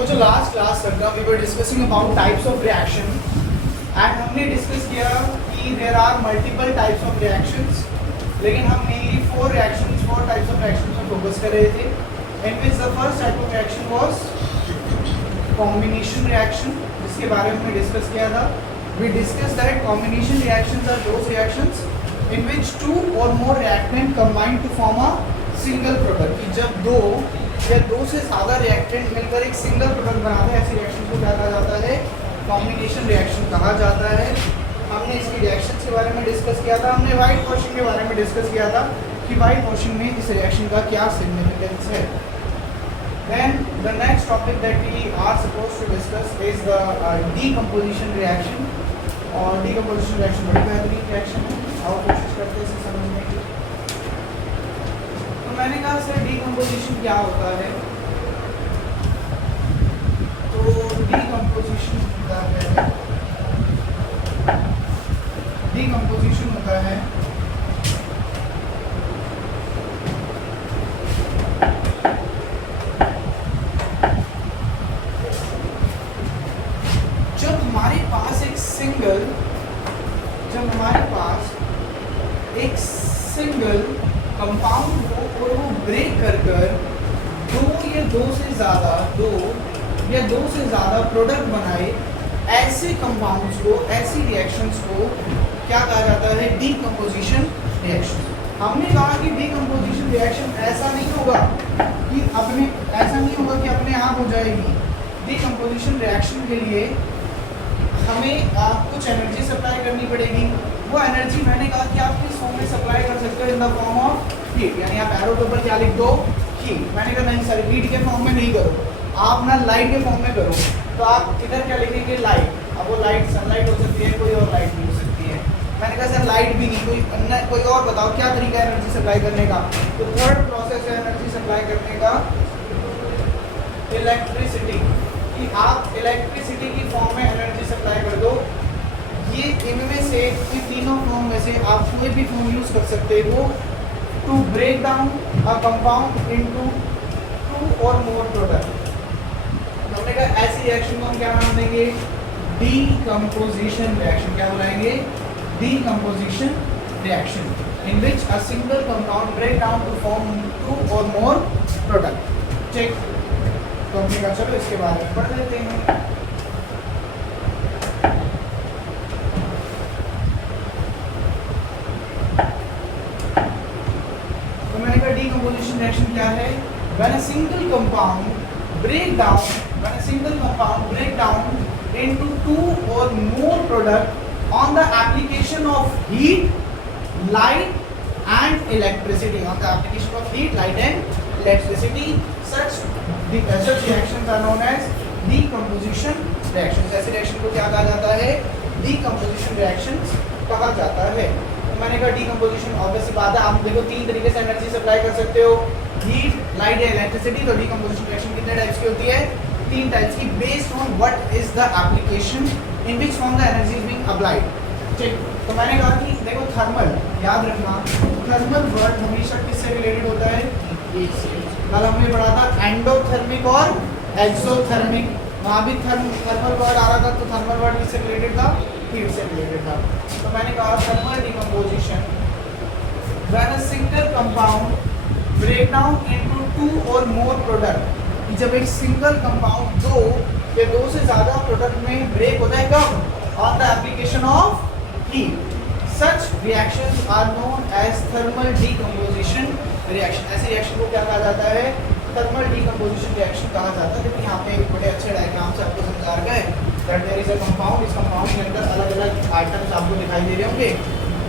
तो जो last class तक we were discussing about types of reaction and हमने डिस्कस किया कि there are multiple types of reactions, लेकिन हम mainly four types of reactions पर फोकस कर रहे थे, in which the first type of reaction was combination reaction, जिसके बारे में हमने डिस्कस किया था. We discuss that combination reactions are those reactions in which two or more reactant combine to form a single product. कि जब दो या दो से ज़्यादा रिएक्टेंट मिलकर एक सिंगल प्रोडक्ट बनाते हैं, ऐसी रिएक्शन को क्या कहा जाता है? कॉम्बिनेशन रिएक्शन कहा जाता है. हमने इसकी रिएक्शन के बारे में डिस्कस किया था. हमने वाइट वॉशिंग के बारे में डिस्कस किया था कि वाइट वॉशिंग में इस रिएक्शन का क्या सिग्निफिकेंस है. Then the next topic that we are supposed to discuss is the decomposition reaction. और decomposition reaction बड़ी बेहतरीन रिएक्शन है. और कोशिश करते हैं इसे समझने की. तो मैंने कहा सर decomposition क्या होता है? तो decomposition होता है जब हमारे पास एक सिंगल कंपाउंड हो और वो ब्रेक कर दो या दो से ज़्यादा प्रोडक्ट बनाए, ऐसे कंपाउंड्स को, ऐसी रिएक्शंस को क्या कहा जाता है? Decomposition reaction. हमने कहा कि डीकंपोजिशन रिएक्शन ऐसा नहीं होगा कि अपने आप हो जाएगी. डीकंपोजिशन रिएक्शन के लिए हमें कुछ एनर्जी सप्लाई करनी पड़ेगी. वो एनर्जी मैंने कहा कि आप किस फॉर्म में सप्लाई कर सकते हो? In the form of heat. यानी आप एरो के ऊपर क्या लिख दो? हीट. मैंने कहा नहीं सर, हीट के फॉर्म में नहीं करो, आप ना लाइट के फॉर्म में करो. तो आप इधर क्या लिखेंगे? लाइट. अब वो लाइट सनलाइट हो सकती है, कोई और लाइट भी हो सकती है. मैंने कहा सर लाइट भी नहीं, कोई और बताओ क्या तरीका है एनर्जी सप्लाई करने का? तो थर्ड प्रोसेस है एनर्जी सप्लाई करने का इलेक्ट्रिसिटी. कि आप इलेक्ट्रिसिटी की फॉर्म में एनर्जी सप्लाई कर दो. ये इनमें से, इन तीनों फॉर्म में से आप कोई भी फॉर्म यूज कर सकते हो to break down a compound into two or more product. हमने कहा ऐसी रिएक्शन को हम क्या नाम देंगे? Decomposition reaction. क्या बुलाएंगे? Decomposition reaction in which a single compound break down to form two or more product. ठीक. तो हमने कहा चलो इसके बारे में पढ़ लेते हैं. तो मैंने कहा डीकंपोजिशन रिएक्शन क्या है? When a single compound break down into two or more product on the application of heat, light and electricity. On the application of heat, light and electricity, such reactions are known as decomposition reactions. ऐसे reaction को क्या कहा जाता है? decomposition reactions कहा जाता है. तो मैंने कहा decomposition ऑब्वियस सी बात है. आप देखो तीन तरीके से एनर्जी सप्लाई कर सकते हो, हीट, लाइट या इलेक्ट्रिसिटी. तो decomposition reaction कितने टाइप्स की होती है? तीन टाइप्स की, based on what is the application in which form the energy is being applied. ठीक. तो मैंने कहा कि देखो थर्मल, याद रखना थर्मल वर्ड हमेशा किससे रिलेटेड होता है? कल हमने पढ़ा था एंडोथर्मिक और एक्सोथर्मिक. वहाँ भी थर्मल वर्ड आ रहा था. तो थर्मल वर्ड किससे रिलेटेड था? हीट से रिलेटेड था. तो मैंने कहा thermal decomposition when a single compound break down into two or more product. जब एक सिंगल कंपाउंड दो या दो से ज़्यादा प्रोडक्ट में ब्रेक होता है, कब? On the application of heat. Such reactions are known as thermal decomposition reaction. ऐसे रिएक्शन को क्या कहा जाता है? थर्मल डिकम्पोजिशन रिएक्शन कहा जाता है. लेकिन यहाँ पे एक बड़े अच्छे डायग्राम से आपको समझा रखा है that there is a compound. इस कंपाउंड के अंदर अलग अलग आइटम्स आपको दिखाई दे रहे होंगे,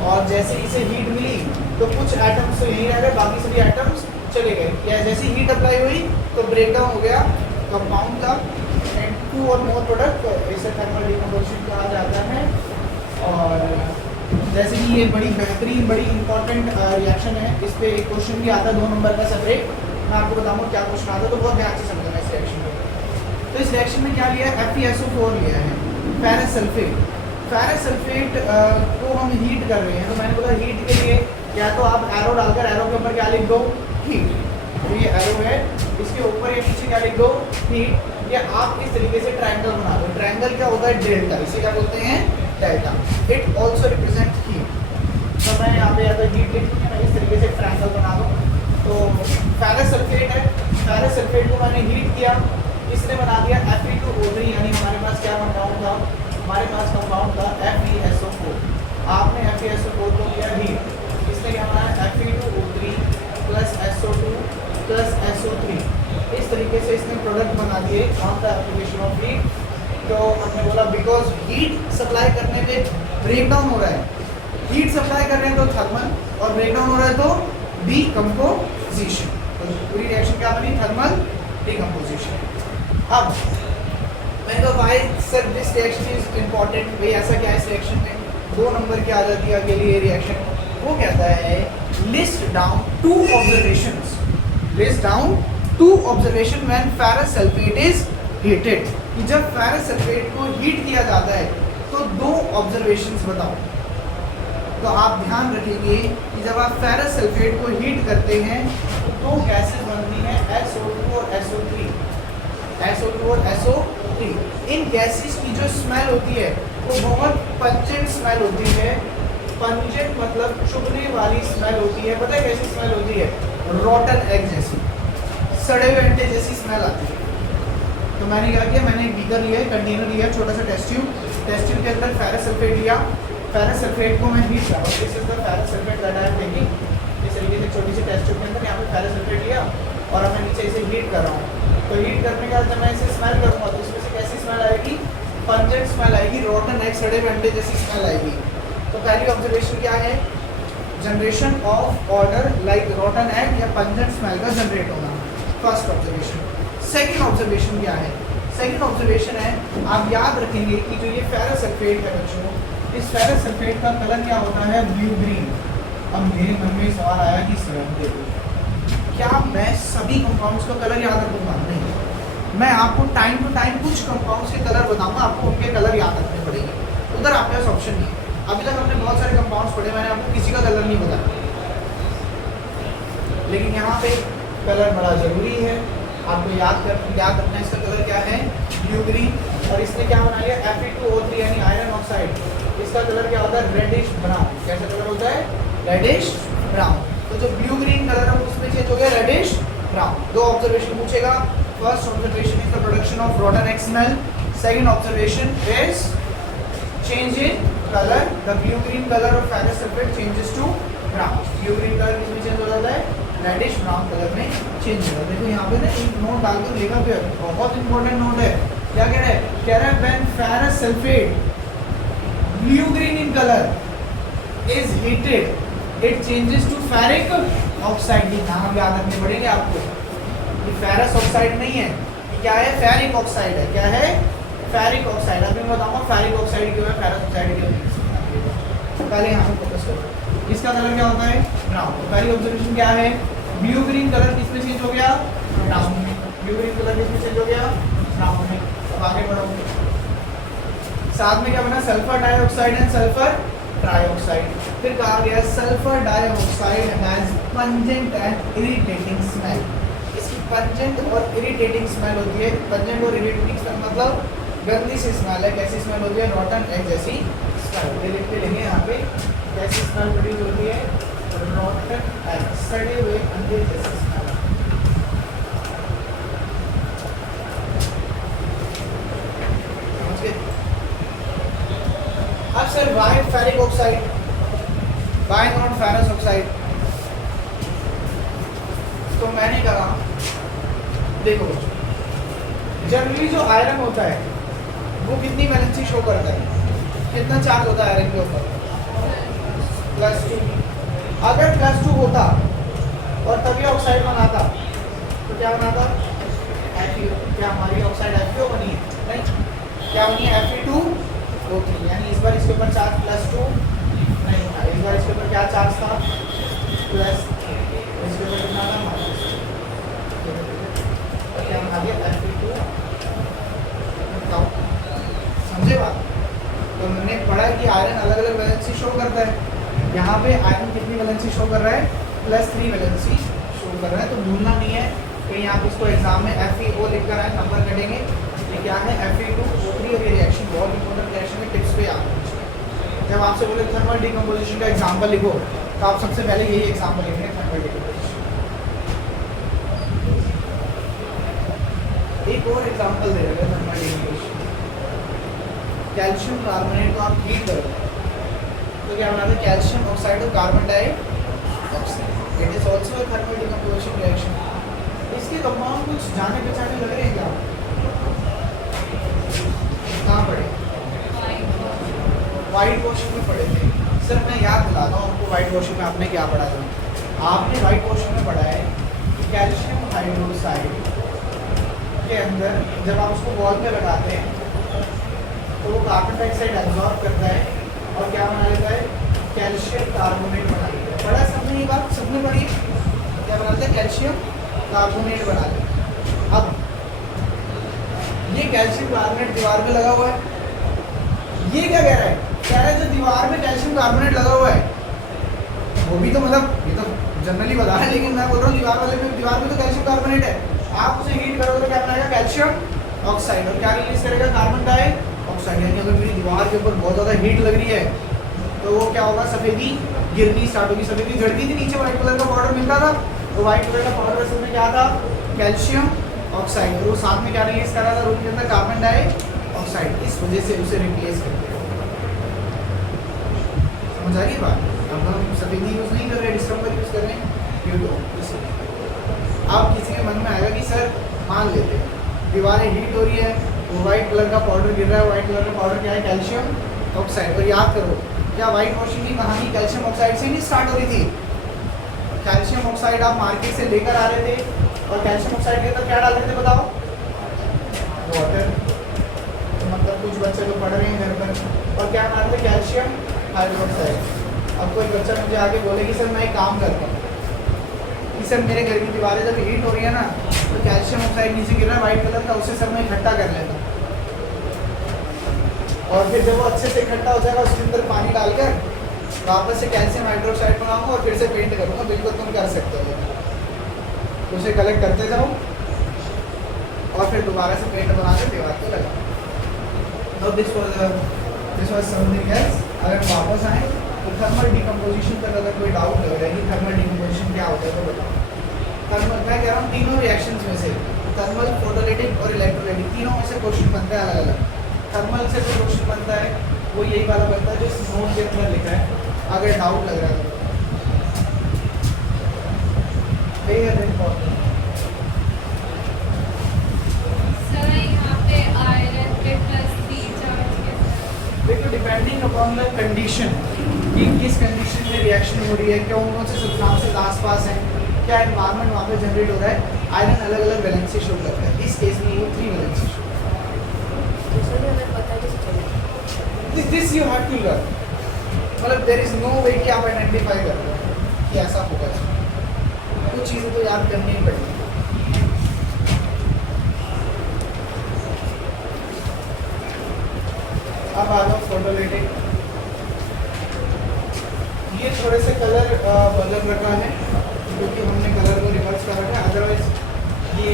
और जैसे इसे हीट मिली तो कुछ आइटम्स तो यहीं रह गए, बाकी सभी आइटम्स चले गए. या जैसे हीट अप्लाई हुई तो ब्रेकडाउन हो गया कंपाउंड का, and to or more product. इसे थर्मल डिकम्पोजिशन कहा जाता है. और जैसे कि ये बड़ी बेहतरीन, बड़ी इंपॉर्टेंट रिएक्शन है. इस पर एक क्वेश्चन भी आता है 2 नंबर का सेपरेट. मैं आपको बताऊंगा क्या क्वेश्चन आता है, तो बहुत ध्यान से समझना इस रिएक्शन को. तो इस रिएक्शन में क्या लिया है? FeSO4 लिया है, फेरस सल्फेट. फेरस सल्फेट को हम हीट कर रहे हैं. तो मैंने बोला हीट के लिए या तो आप एरो डालकर एरो के ऊपर क्या लिख दो? हीट. तो ये एरो है, इसके ऊपर या नीचे क्या लिख दो, हीट। या आप इस तरीके से ट्रायंगल बना दो। ट्रायंगल क्या होता है, डेल्टा, इसे क्या बोलते हैं, delta. It also represent heat. तो मैं यहाँ पे या तो हीट लिख दूँ, मैं इस तरीके से ट्रायंगल बना दूँ। तो फेरस सल्फेट है, फेरस सल्फेट को मैंने हीट किया, इसने बना दिया Fe2O3, यानी हमारे पास क्या कंपाउंड था, हमारे पास कंपाउंड था FeSO4। आपने FeSO4 को किया हीट, इसने क्या बनाया Fe2O3 plus SO2 plus SO3। इस तरीके से इसने प्रोडक्ट बना दिए on the application of heat. तो हमने बोला बिकॉज हीट सप्लाई करने में ब्रेक डाउन हो रहा है, हीट सप्लाई कर रहे हैं तो थर्मल, और ब्रेक डाउन हो रहा है तो डीकम्पोजिशन। तो पूरी रिएक्शन क्या बनी, थर्मल डीकम्पोजिशन। अब मैंने कहा भाई sir this reaction is important, भाई ऐसा क्या है इस रिएक्शन में, 2 नंबर की आ जाती है अकेली ये रिएक्शन। वो कहता है list down 2 observations, list down 2 observation when ferrous sulphate is heated. कि जब फेरस सल्फेट को हीट किया जाता है तो 2 ऑब्जर्वेशंस बताओ। तो आप ध्यान रखेंगे कि जब आप फेरस सल्फेट को हीट करते हैं तो 2 गैसेस बनती हैं SO2 और SO3, SO2 और SO3। इन गैसेस की जो स्मेल होती है वो बहुत पंजेंट स्मेल होती है। पंजेंट मतलब चुभने वाली स्मेल होती है। पता है कैसी स्मेल होती है, रॉटन एग जैसी, सड़े हुए अंडे जैसी स्मेल आती है। तो मैंने क्या किया, मैंने एक बीकर लिया, कंटेनर लिया, छोटा सा टेस्ट ट्यूब के अंदर फेरस सल्फेट लिया, फेरस सल्फेट को मैं हीट करा। This is the ferrous sulphate that I am taking. इस तरीके से छोटी सी टेस्ट ट्यूब के अंदर यहाँ पे फेरस सल्फेट लिया और अब मैं नीचे इसे हीट कर रहा हूँ। तो हीट करने के बाद जब मैं इसे स्मेल करूँगा तो इसमें से कैसी स्मेल आएगी, पंजेंट स्मेल आएगी, रॉटन एग, सड़े हुए अंडे जैसी स्मेल आएगी। तो पहली ऑब्जर्वेशन क्या है, generation of order like रॉटन egg या पंजेंट स्मेल का जनरेट होना, फर्स्ट ऑब्जर्वेशन। सेकंड ऑब्जर्वेशन क्या है, सेकंड ऑब्जर्वेशन है, आप याद रखेंगे कि जो ये फेरस सल्फेट है बच्चों, इस फेरस सल्फेट का कलर क्या होता है, ब्लू ग्रीन। अब मेरे मन में सवाल आया कि सर क्या मैं सभी कंपाउंड्स का कलर याद रखूंगा, नहीं, मैं आपको टाइम टू टाइम कुछ कंपाउंड्स के कलर बताऊंगा, आपको उनके कलर याद रखने पड़ेंगे। उधर आपके पास ऑप्शन नहीं है। अभी तक हमने बहुत सारे कंपाउंड्स पढ़े, मैंने आपको किसी का कलर नहीं बताया, लेकिन यहाँ पे कलर बड़ा ज़रूरी है, आपको याद रखना है। इसका कलर क्या है, ब्लू ग्रीन। और इसने क्या बना लिया, Fe2O3 यानी आयरन ऑक्साइड। इसका कलर क्या होता है, रेडिश ब्राउन। कैसा कलर होता है, रेडिश ब्राउन। तो जो ब्लू ग्रीन कलर है उसमें चेंज हो गया रेडिश ब्राउन। 2 ऑब्जर्वेशन पूछेगा। First observation is the production of rotten egg smell. Second observation is change in colour, the blue green colour of ferrous sulphate changes to brown. Blue green colour किसमें change हो जाता है, reddish brown colour में change हो। देखो यहाँ पे ना एक नोट डाल के लिखा पे, बहुत इंपॉर्टेंट नोट है। क्या कह रहा है, कह रहा है when ferrous sulphate blue green in colour is heated it changes to ferric oxide. ये नाम याद रखने पड़ेंगे आपको। ये फेरस ऑक्साइड नहीं है, ये क्या है, फेरिक ऑक्साइड है। क्या है, फेरिक ऑक्साइड। अभी मैं बताऊंगा फेरिक ऑक्साइड क्यों है, फेरस ऑक्साइड क्यों है। पहले यहाँ पे फोकस करो। इसका कलर क्या होता है, ब्राउन। तो पहली ऑब्जर्वेशन क्या है, ब्लू ग्रीन कलर किसमें चेंज हो गया, ब्राउन में। ब्लू ग्रीन कलर किसमें चेंज हो गया, ब्राउन में। अब आगे बढ़ो, साथ में क्या बना, sulphur dioxide and sulphur trioxide. फिर कहा गया sulphur dioxide has pungent and irritating smell. इसकी पंजेंट और इरिटेटिंग स्मेल होती है। पंजेंट और इरिटेटिंग स्मेल मतलब गंदी सी स्मेल है। कैसी स्मेल होती है, रॉटन एग जैसी स्मेल। ये लिख के लेंगे यहाँ पे, कैसी स्मेल प्रोड्यूस होती है, रॉटन एग, सड़े हुए अंडे जैसी स्मेल। अब sir why ferric oxide, why not ferrous oxide? तो मैंने कहा देखो, जनरली जो आयरन होता है वो कितनी वैलेंसी शो करता है, कितना चार्ज होता है आयरन के ऊपर, +2। अगर +2 होता और तभी ऑक्साइड बनाता तो क्या बनाता, FeO। क्या हमारी ऑक्साइड FeO बनी है, नहीं, क्या बनी है, Fe2O3। यानी इस बार इसके ऊपर चार्ज +2 नहीं था, इस बार इसके ऊपर क्या चार्ज था, +3। इसके ऊपर कितना था, -2। क्या बना दिया, Fe2। समझे बात? तो मैंने पढ़ा कि आयरन अलग अलग वैलेंसी शो करता है। यहाँ पे आयरन कितनी वैलेंसी शो कर रहा है, +3 वैलेंसी शो शो कर रहा है, तो भूलना नहीं है। कहीं आप इसको एग्जाम में FeO लिख कर आए, नंबर कटेंगे। ये क्या है Fe2O3 और ये रिएक्शन बहुत इंपॉर्टेंट रिएक्शन है, टिप्स पे याद रखना। जब आपसे बोले थर्मल डिकम्पोजिशन का एग्जाम्पल लिखो तो आप सबसे पहले यही एग्जाम्पल लिखेंगे, थर्मल डिकम्पोजिशन। एक और एग्जाम्पल दे रहे हैं थर्मल डिकम्पोजिशन। कैल्शियम कार्बोनेट को आप हीट करोगे तो क्या बनाते हैं, कैल्शियम ऑक्साइड और carbon dioxide. It is also a thermal decomposition reaction. इसके कंपाउंड कुछ जाने पहचाने लग रहे हैं क्या? कहाँ पढ़े? वाइट वॉशिंग में पढ़े थे सर। मैं याद दिलाता हूँ आपको, वाइट वॉशिंग में आपने क्या पढ़ा था? आपने वाइट वॉशिंग में पढ़ा है कि कैल्शियम हाइड्रोक्साइड के अंदर जब आप उसको वॉल पे लगाते हैं तो वो कार्बन डाइऑक्साइड एब्जॉर्ब करता है और क्या बना लेता है, कैल्शियम कार्बोनेट बना लेता है। पढ़ा सबने ये बात? सबने पढ़ी? क्या बनाते हैं, कैल्शियम कार्बोनेट बना लेते हैं। अब ये कैल्शियम कार्बोनेट दीवार पे लगा हुआ है, ये क्या कह रहा है, कह रहा है जो दीवार में कैल्शियम कार्बोनेट लगा हुआ है वो भी तो मतलब ये तो जनरली बता है, लेकिन मैं बोल रहा हूँ दीवार वाले में, दीवार में तो कैल्शियम कार्बोनेट है। आप उसे हीट करोगे तो क्या बनाएगा, कैल्शियम ऑक्साइड, और क्या रिलीज करेगा, कार्बन डाइऑक्साइड। यानी अगर मेरी दीवार के ऊपर बहुत ज़्यादा हीट लग रही है तो वो क्या होगा, सफ़ेदी गिरनी स्टार्ट होगी। सफ़ेदी झड़ती थी, नीचे व्हाइट कलर का पाउडर मिलता था, तो व्हाइट कलर का पाउडर असल में क्या था, कैल्शियम ऑक्साइड, और वो साथ में क्या रिलीज कर रहा था, रूम के अंदर कार्बन डाइऑक्साइड। इस वजह से उसे रिप्लेस कर दिया। समझ आ रही बात? अब हम सफ़ेदी यूज़ नहीं कर रहे हैं, डिस्टम्बर यूज़ कर रहे हैं, क्यों? तो अब किसी के मन में आएगा कि सर मान लेते हैं दीवारें हीट हो रही है, वो वाइट कलर का पाउडर गिर रहा है, वाइट कलर का पाउडर क्या है, कैल्शियम ऑक्साइड। और याद करो, क्या वाइट वॉशिंग की कहानी कैल्शियम ऑक्साइड से नहीं स्टार्ट हो रही थी? कैल्शियम ऑक्साइड आप मार्केट से लेकर आ रहे थे और कैल्शियम ऑक्साइड के अंदर क्या डाल रहे थे बताओ, वाटर। मतलब कुछ बच्चे तो पढ़ रहे हैं घर पर, और क्या बना रहे थे, कैल्शियम हाइड्रोक्साइड। अब कोई बच्चा मुझे आगे बोले कि सर मैं एक काम करता हूँ कि सर मेरे घर की दीवारें जब हीट हो रही है ना तो कैल्शियम ऑक्साइड नीचे गिर रहा है वाइट कलर का, उसे सर मैं इकट्ठा कर लेता हूँ, और फिर जब वो अच्छे से इकट्ठा हो जाएगा उसके अंदर पानी डालकर वापस से कैल्शियम हाइड्रोक्साइड बनाऊंगा और फिर से पेंट करूँगा। बिल्कुल तुम कर सकते हो, उसे कलेक्ट करते जाओ और फिर दोबारा से पेंट बना के दीवार को लगाओ। अब दिस वाज समथिंग एल्स। अगर वापस आए तो थर्मल डिकम्पोजिशन तक अगर कोई डाउट लग रहा है कि थर्मल डिकम्पोजिशन क्या होता है तो बताओ। थर्मल, मैं कह रहा हूँ तीनों रिएक्शंस में से थर्मल, फोटोलिटिक और इलेक्ट्रोलाइटिक, तीनों में से क्वेश्चन बनता है अलग अलग। थर्मल से जो क्वेश्चन बनता है वो यही वाला बनता है जो इस नोट के अंदर लिखा है, अगर डाउट लग रहा है तो। Very important. देखो डिपेंडिंग अपॉन द कंडीशन कि किस कंडीशन में रिएक्शन हो रही है, कौन से सब्सटेंसेस आसपास हैं, क्या एनवायरनमेंट वहाँ पे जनरेट हो रहा है, आयरन अलग अलग वैलेंसी शो करता है। इस केस में ये 3 valency show. This you have to learn, मतलब देयर इज नो वे कि आप आइडेंटिफाई कर रहे हो कि ऐसा होगा। कुछ चीज़ें तो याद करनी ही पड़ेगी। अब आ जाओ फोटोलिटिक। ये थोड़े से कलर बदल रखा है क्योंकि हमने कलर को रिवर्स कर रखा है, अदरवाइज ये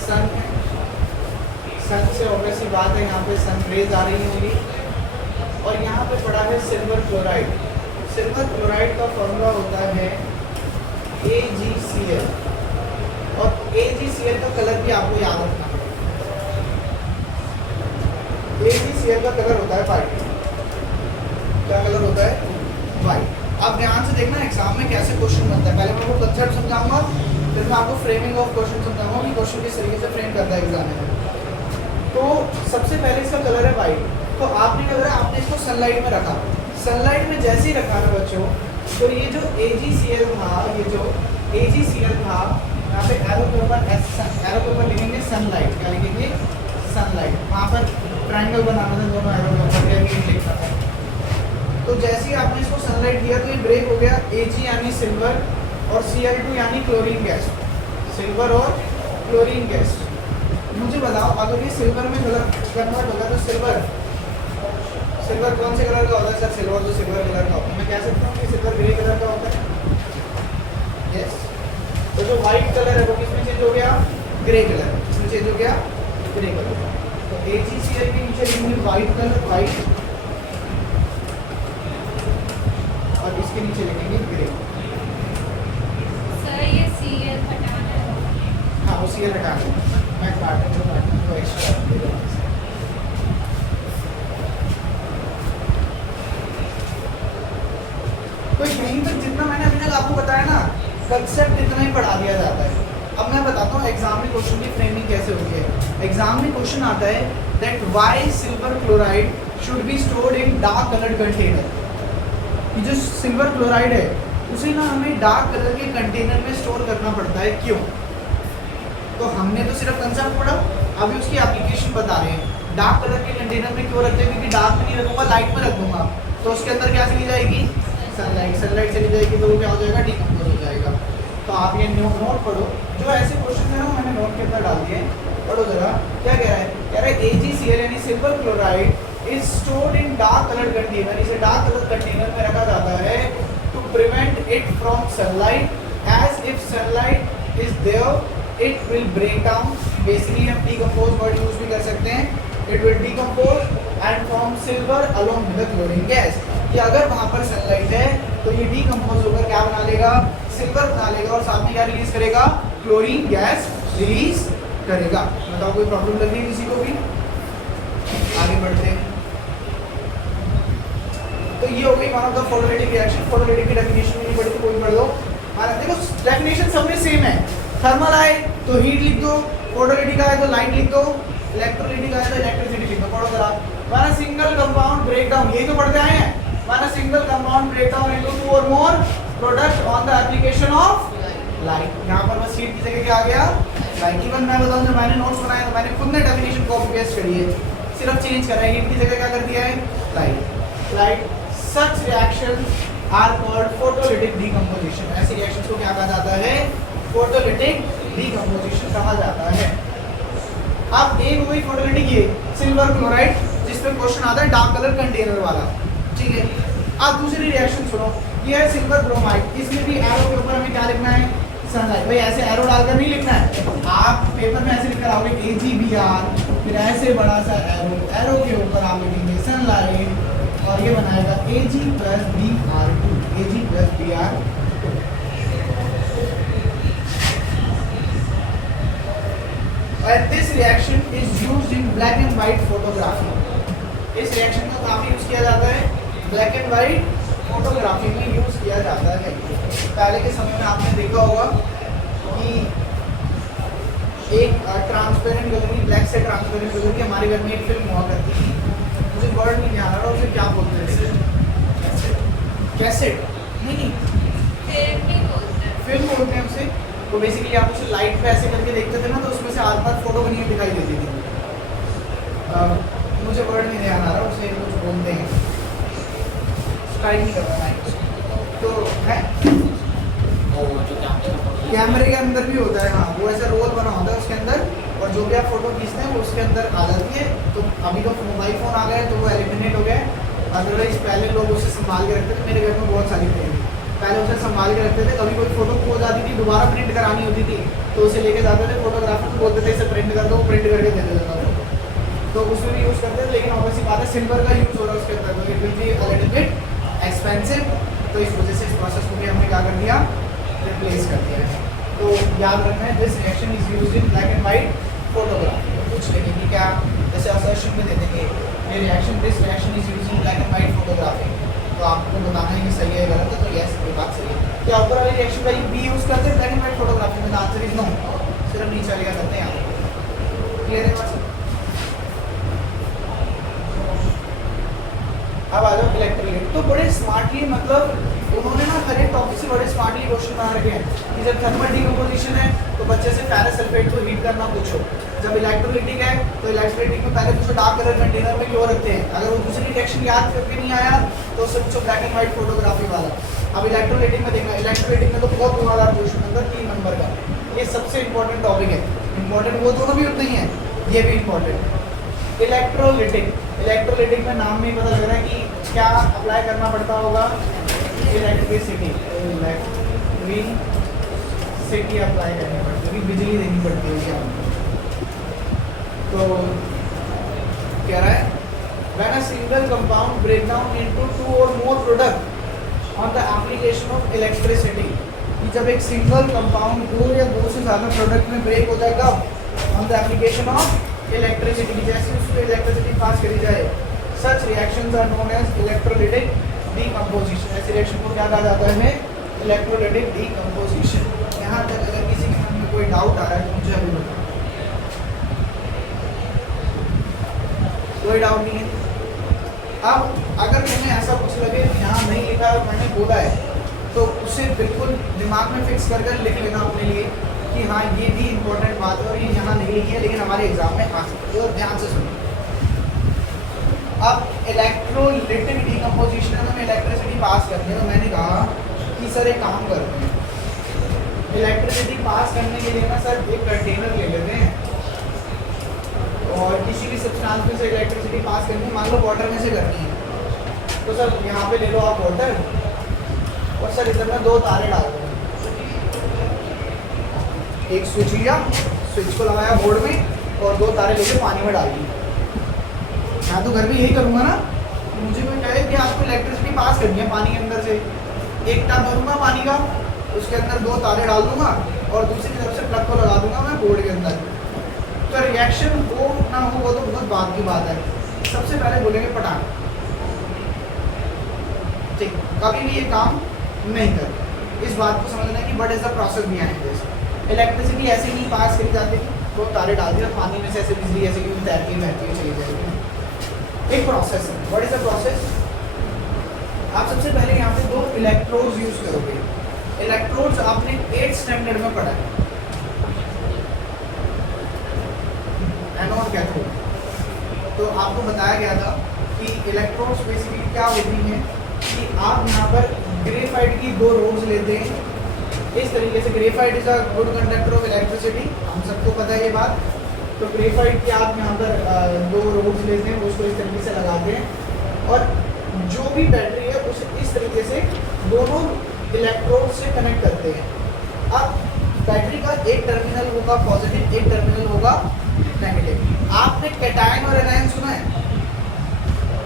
सन है, सन से ऑब्वियसली बात है यहाँ पे सन रेज आ रही होंगी, और यहाँ पे पड़ा है सिल्वर क्लोराइड। सिल्वर क्लोराइड का फॉर्मूला होता है AgCl, और AgCl का कलर भी आपको याद रखना है। AgCl का कलर होता है वाइट। क्या कलर होता है? वाइट। अब ध्यान से देखना एग्जाम में कैसे क्वेश्चन बनता है। पहले मैं आपको कंसेप्ट समझाऊंगा, फिर मैं आपको फ्रेमिंग ऑफ क्वेश्चन समझाऊंगा कि क्वेश्चन किस तरीके से फ्रेम करता है एग्जाम में। तो सबसे पहले इसका कलर है वाइट। तो आपने क्या करा, आपने इसको सनलाइट में रखा। सनलाइट में जैसे ही रखा ना बच्चों, तो ये जो AgCl था, ये जो AgCl था, यहाँ पे एरो के ऊपर लिखेंगे सनलाइट। क्या लिखेंगे? सनलाइट। वहाँ पर ट्राइंगल बनाना था, दोनों एरो के ऊपर नहीं लिखना था। तो जैसे ही आपने इसको सनलाइट दिया तो ये ब्रेक हो गया। Ag यानी सिल्वर और Cl2 यानी क्लोरीन गैस। सिल्वर और क्लोरीन गैस। मुझे बताओ अगर ये सिल्वर में कन्वर्ट होगा तो सिल्वर कौन से कलर का होता है? सर सिल्वर तो सिल्वर कलर का होता है। मैं कह सकता हूँ कि सिल्वर ग्रे कलर का होता है। व्हाइट कलर है वो किसमें चेंज हो गया, ग्रे कलर, किसमें चेंज हो गया, ग्रे कलर। तो AgCl के नीचे लिखेंगे व्हाइट कलर, व्हाइट, और इसके नीचे लिखेंगे ग्रे। सर ये Cl हटाना है। हाँ वो Cl हटा दें, मैं काटने को एक्स्ट्रा दे दूँ। तो यहीं तक जितना मैंने अभी तक आपको बताया ना, कंसेप्ट इतना ही पढ़ा दिया जाता है। अब मैं बताता हूँ एग्जाम में क्वेश्चन की फ्रेमिंग कैसे होती है। एग्जाम में क्वेश्चन आता है that why silver chloride should be stored in dark coloured container. कि जो सिल्वर क्लोराइड है उसे ना हमें डार्क कलर के कंटेनर में स्टोर करना पड़ता है, क्यों? तो हमने तो सिर्फ कंसेप्ट पढ़ा, अभी उसकी एप्लीकेशन बता रहे हैं। डार्क कलर के कंटेनर में क्यों रखते हैं? क्योंकि डार्क में नहीं रखूंगा, लाइट में रख दूंगा, तो उसके अंदर क्या चली जाएगी, सनलाइट। सनलाइट चली जाएगी तो वो क्या हो जाएगा, डिकम्पोज हो जाएगा। तो आप ये नोट पढ़ो, जो ऐसे क्वेश्चन है ना मैंने नोट के अंदर डाल दिए, पढ़ो जरा। क्या कह रहा है? कह रहा है AgCl यानी silver chloride is stored in dark colour container. इसे डार्क कलर कंटेनर में रखा जाता है to prevent it from sunlight, as if sunlight is there it will break down. Basically हम डिकम्पोज वर्ड यूज भी कर सकते हैं, it will decompose and form silver along with the chlorine gas. कि अगर वहाँ पर सनलाइट है तो ये डिकम्पोज होकर क्या बना लेगा, सिल्वर बना लेगा, और साथ में क्या रिलीज करेगा, क्लोरीन गैस रिलीज करेगा। बताओ कोई प्रॉब्लम लग रही है किसी को भी? आगे बढ़ते हैं। तो ये हो गई one of the photolytic reaction. Photolytic की डेफिनेशन नहीं पढ़ी तो कोई पढ़ लो। देखो डेफिनेशन सब में सेम है। थर्मल आए तो हीट लिख दो, फोटोलिटिक आए तो लाइट लिख दो, इलेक्ट्रोलिटिक आए तो इलेक्ट्रिसिटी लिख दो। पढ़ो जरा। One single compound break down, यही तो पढ़ते आए हैं। One single compound break down into two or more product on the application of light. यहाँ पर बस हीट की जगह क्या आ गया, लाइट। इवन मैं बताऊँ जब मैंने नोट्स बनाया तो मैंने खुद ने डेफिनेशन कॉपी पेस्ट करी है, सिर्फ चेंज करा है, हीट की जगह क्या कर दिया है, light. Light such reactions are called photolytic decomposition. ऐसी रिएक्शंस को क्या कहा जाता है, फोटोलिटिक डिकम्पोजिशन कहा जाता है। अब एक हो गई फोटोलिटिक, ये सिल्वर क्लोराइड जिसमें क्वेश्चन आता है डार्क कलर कंटेनर वाला, ठीक है। अब दूसरी रिएक्शन सुनो, ये है सिल्वर ब्रोमाइड। इसमें भी एरो के ऊपर हमें क्या लिखना है, सनलाइट। भाई ऐसे एरो डालकर नहीं लिखना है, आप पेपर में ऐसे लिख कर आओगे AgBr, फिर ऐसे बड़ा सा एरो, एरो के ऊपर आप लिखेंगे सनलाइट, और ये बनाएगा Ag plus Br2, Ag plus Br2। And this reaction is used in black and white photography। इस रिएक्शन को काफी यूज किया जाता है ब्लैक एंड व्हाइट फोटोग्राफी में यूज किया जाता है। पहले के समय में आपने देखा होगा कि एक ट्रांसपेरेंट कलर, ब्लैक से ट्रांसपेरेंट कलर की हमारे घर में एक फिल्म हुआ करती थी, मुझे वर्ड नहीं ध्यान आ रहा, उसे क्या बोलते हैं, कैसेट नहीं, फिल्म बोलते हैं उसे। तो बेसिकली आप उसे लाइट पे ऐसे करके देखते थे ना, तो उसमें से आस पास फोटो बनी हुई दिखाई देती थी। मुझे वर्ड नहीं ध्यान आ रहा, उसे कुछ बोलते हैं, स्ट्राइक नहीं कर रहा है तो है, कैमरे के अंदर भी होता है। हाँ, वो ऐसा रोल बना होता है उसके अंदर, और जो भी आप फोटो खींचते हैं वो उसके अंदर आ जाती है। तो अभी तो मोबाइल फ़ोन आ गए तो वो एलिमिनेट हो गया, अदरवाइज पहले लोग उसे संभाल के रखते थे। मेरे घर में बहुत सारी थे, पहले उसे संभाल के रखते थे। कभी कोई फोटो खो जाती थी, दोबारा प्रिंट करानी होती थी, तो उसे लेके जाते थे फोटोग्राफर को, बोलते थे इसे प्रिंट कर दो, प्रिंट करके दे देता था। तो उसमें भी यूज़ करते थे, लेकिन ऑब्वियसली बात है सिल्वर का यूज़ हो रहा है उसके अंदर, तो it will be a little bit expensive. तो इस वजह से इस प्रोसेस को भी हमने क्या कर दिया, रिप्लेस कर दिया है। तो याद रखना है this reaction is used in black and white photography. तो कुछ लेंगे कि क्या, जैसे असर्शन में दे देंगे ये reaction, this reaction is used in black and white photography, तो आपको बताना है कि सही है गलत है। तो यस, ये बात सही है। क्या ऊपर वाली रिएक्शन का बी यूज़ करते हैं ब्लैक एंड वाइट फोटोग्राफी में? आंसर इज नो, सिर्फ नीचे वाली का करते हैं यहाँ। क्लियर है बात? अब आ जाओ इलेक्ट्रोलाइट। तो बड़े स्मार्टली, मतलब उन्होंने ना हर एक टॉपिक से बड़े स्मार्टली क्वेश्चन बना रखे हैं कि जब थर्मल डिकम्पोजिशन है तो बच्चे से फेरस सल्फेट को हीट करना पूछो, जब इलेक्ट्रोलाइटिक है तो इलेक्ट्रोलाइटिक में पहले पूछो डार्क कलर कंटेनर में क्यों रखते हैं। अगर वो दूसरी रिएक्शन याद करके नहीं आया तो उससे पूछो ब्लैक एंड व्हाइट फोटोग्राफी वाला। अब इलेक्ट्रोलाइटिक में देखना, इलेक्ट्रोलाइटिक में तो बहुत धुआंधार क्वेश्चन अंदर 3 नंबर का, ये सबसे इंपॉर्टेंट टॉपिक है। इंपॉर्टेंट वो दोनों भी उतने ही हैं, ये भी इंपॉर्टेंट। इलेक्ट्रोलाइटिक, इलेक्ट्रोलाइटिक में नाम में ही पता लग रहा है कि क्या अप्लाई करना पड़ता होगा, इलेक्ट्रिसिटी, इलेक्ट्रिसिटी अप्लाई करनी पड़ती है, बिजली देनी पड़ती है क्या। तो कह रहा है when a single compound break down into two or more product on the application of electricity, कि जब एक सिंगल कंपाउंड दो या दो से ज़्यादा प्रोडक्ट में ब्रेक हो जाएगा on the application of electricity, जैसे उसमें इलेक्ट्रिसिटी पास करी जाए, such reactions are known as electrolytic decomposition. ऐसे रिएक्शन को क्या कहा जाता है, इलेक्ट्रोलाइटिक डीकंपोजिशन। यहाँ तक अगर किसी के मन में कोई डाउट आ रहा है तो मुझे अभी बताओ, कोई डाउट नहीं है। अब अगर तुम्हें ऐसा कुछ लगे कि यहाँ नहीं लिखा है और मैंने बोला है, तो उसे बिल्कुल दिमाग में फिक्स कर लिख लेना अपने लिए कि हाँ ये भी इम्पोर्टेंट बात है और ये यहाँ नहीं लिखी है लेकिन हमारे एग्जाम में आ सकती है, और ध्यान से सुनिए। अब इलेक्ट्रोलाइटिक डीकंपोजिशन में हमें इलेक्ट्रिसिटी पास करनी है, तो मैंने कहा कि सर एक काम करते हैं, इलेक्ट्रिसिटी पास करने के लिए ना सर एक कंटेनर ले लेते हैं और किसी भी सब्सटेंस में से इलेक्ट्रिसिटी पास करनी है, मान लो वाटर में से करनी है, तो सर यहाँ पे ले लो आप वाटर और सर इधर में दो तारे डाल दो, एक स्विच लिया, स्विच को लगाया बोर्ड में और दो तारे लेके पानी में डाल दी। मैं तो घर में यही करूँगा ना, मुझे कोई कहे कि आपको इलेक्ट्रिसिटी पास करनी है पानी के अंदर से, एक टब भरूँगा पानी का, उसके अंदर दो तारे डाल दूंगा और दूसरी तरफ से प्लग को लगा दूंगा मैं बोर्ड के अंदर, तो रिएक्शन हो ना हो वो तो बहुत बात की बात है। सबसे पहले बोलेंगे पटान, ठीक, कभी भी ये काम नहीं कर। इस बात को समझना है कि what is the process behind this. Electricity ऐसे नहीं पास करी जाती, तो तारे डाल दिया पानी में से, ऐसे बिजली ऐसे क्यों तैरती है चली जाएगी। एक प्रोसेस है, व्हाट इज द प्रोसेस। आप सबसे पहले यहाँ पे दो इलेक्ट्रोड्स यूज करोगे। इलेक्ट्रोड्स आपने 8th स्टैंडर्ड में पढ़ा है, एनोड कैथोड। तो आपको बताया गया था कि इलेक्ट्रोड्स बेसिकली क्या होती हैं कि आप यहाँ पर ग्रेफाइट की दो रोड्स लेते हैं इस तरीके से। Graphite is a good conductor of electricity, हम सबको पता है ये बात। तो ग्रेफाइट की आप यहाँ पर दो रोड्स लेते हैं, उसको इस तरीके से लगाते हैं और जो भी बैटरी है उसे इस तरीके से दोनों इलेक्ट्रोड से कनेक्ट करते हैं। अब बैटरी का एक टर्मिनल होगा पॉजिटिव, एक टर्मिनल होगा नेगेटिव। आपने कैटायन और एनायन सुना है,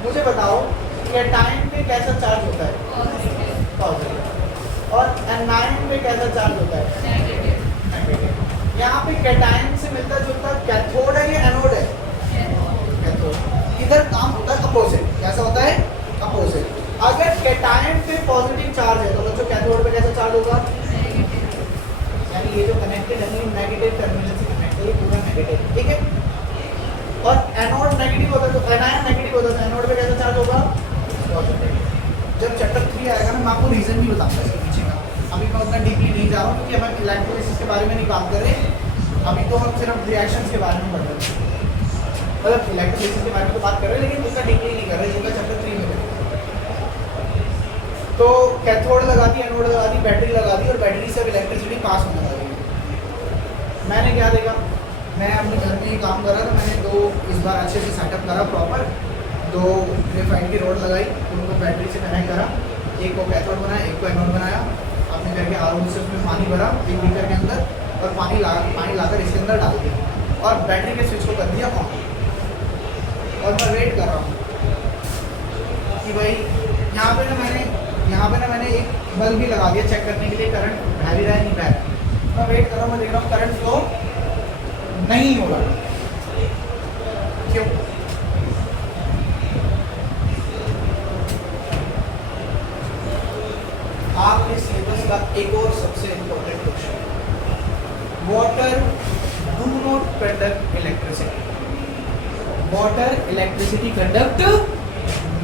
मुझे बताओ कैटायन पे कैसा चार्ज होता है, पॉजिटिव, और एनायन पे कैसा चार्ज होता है, नेगेटिव। यहाँ पे कैटायन से मिलता जुलता कैथोड है या एनोड है, कैथोड। इधर काम होता है अपोजिट, कैसा होता है, अपोजिट। अगर कैटायन पे पॉजिटिव चार्ज है तो बच्चों कैथोड पे कैसा चार्ज होगा, यानी ये जो कनेक्टेड है नेगेटिव टर्मिनल से कनेक्टेड है, पूरा नेगेटिव, ठीक है। और एनोड नेगेटिव होता है तो एनायन नेगेटिव होता है, एनोड पे कैसा चार्ज होगा, पॉजिटिव। जब चैप्टर 3 आएगा ना मैं आपको रीजन भी बताऊंगा इसके पीछे का, अभी मैं उतना डीपली नहीं जा रहा हूँ क्योंकि हम इलेक्ट्रोलिसिस के बारे में नहीं बात कर रहे, अभी तो हम सिर्फ रिएक्शंस के बारे में पढ़ रहे हैं, मतलब इलेक्ट्रोलिसिस के बारे में तो बात कर रहे हैं लेकिन उसका डीपली नहीं कर रहे, जिसका चैप्टर 3 में। तो कैथोड लगा दी, एनोड लगा दी, बैटरी लगा दी और बैटरी से इलेक्ट्रिसिटी पास होने लगी। मैंने क्या देखा, मैं अपने घर में ही काम कर रहा था, मैंने दो इस बार अच्छे से सेटअप करा प्रॉपर, दो ग्रेफाइट की रोड लगाई, उनको बैटरी से कनेक्ट करा, एक को कैथोड बनाया, एक को एनोड बनाया, अपने घर के आर से उसमें पानी भरा 1 लीटर के अंदर और पानी लाकर इसके अंदर डाल दिया और बैटरी के स्विच को कर दिया ऑन। और मैं वेट कर रहा हूँ कि भाई यहाँ पे ना मैंने एक बल्ब भी लगा दिया चेक करने के लिए करंट बह भी रहा है नहीं बह रहा। मैं वेट कर रहा हूँ, मैं देख रहा हूँ करंट फ्लो नहीं हो रहा, क्यों? आपके सिलेबस का एक और सबसे important question, water do not conduct electricity. Water electricity conduct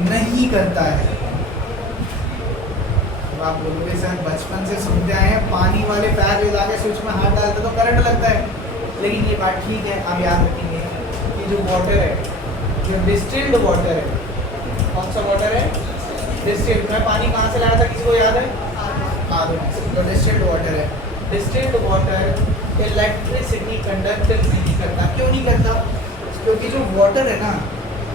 नहीं करता है। अब आप बोलोगे सर बचपन से सुनते आए हैं पानी वाले पैर ले जाके स्विच में हाथ डालते तो करंट लगता है, लेकिन ये बात ठीक है, आप याद रखेंगे कि जो वाटर है, जो डिस्टिल्ड वाटर है, कौन सा वाटर है, डिस्टिल्ड। मैं पानी कहाँ से लाया था किसी को याद है, तो डिस्टिल्ड वाटर है। डिस्टिल्ड वाटर इलेक्ट्रिसिटी कंडक्ट नहीं करता। क्यों नहीं करता? क्योंकि जो वाटर है ना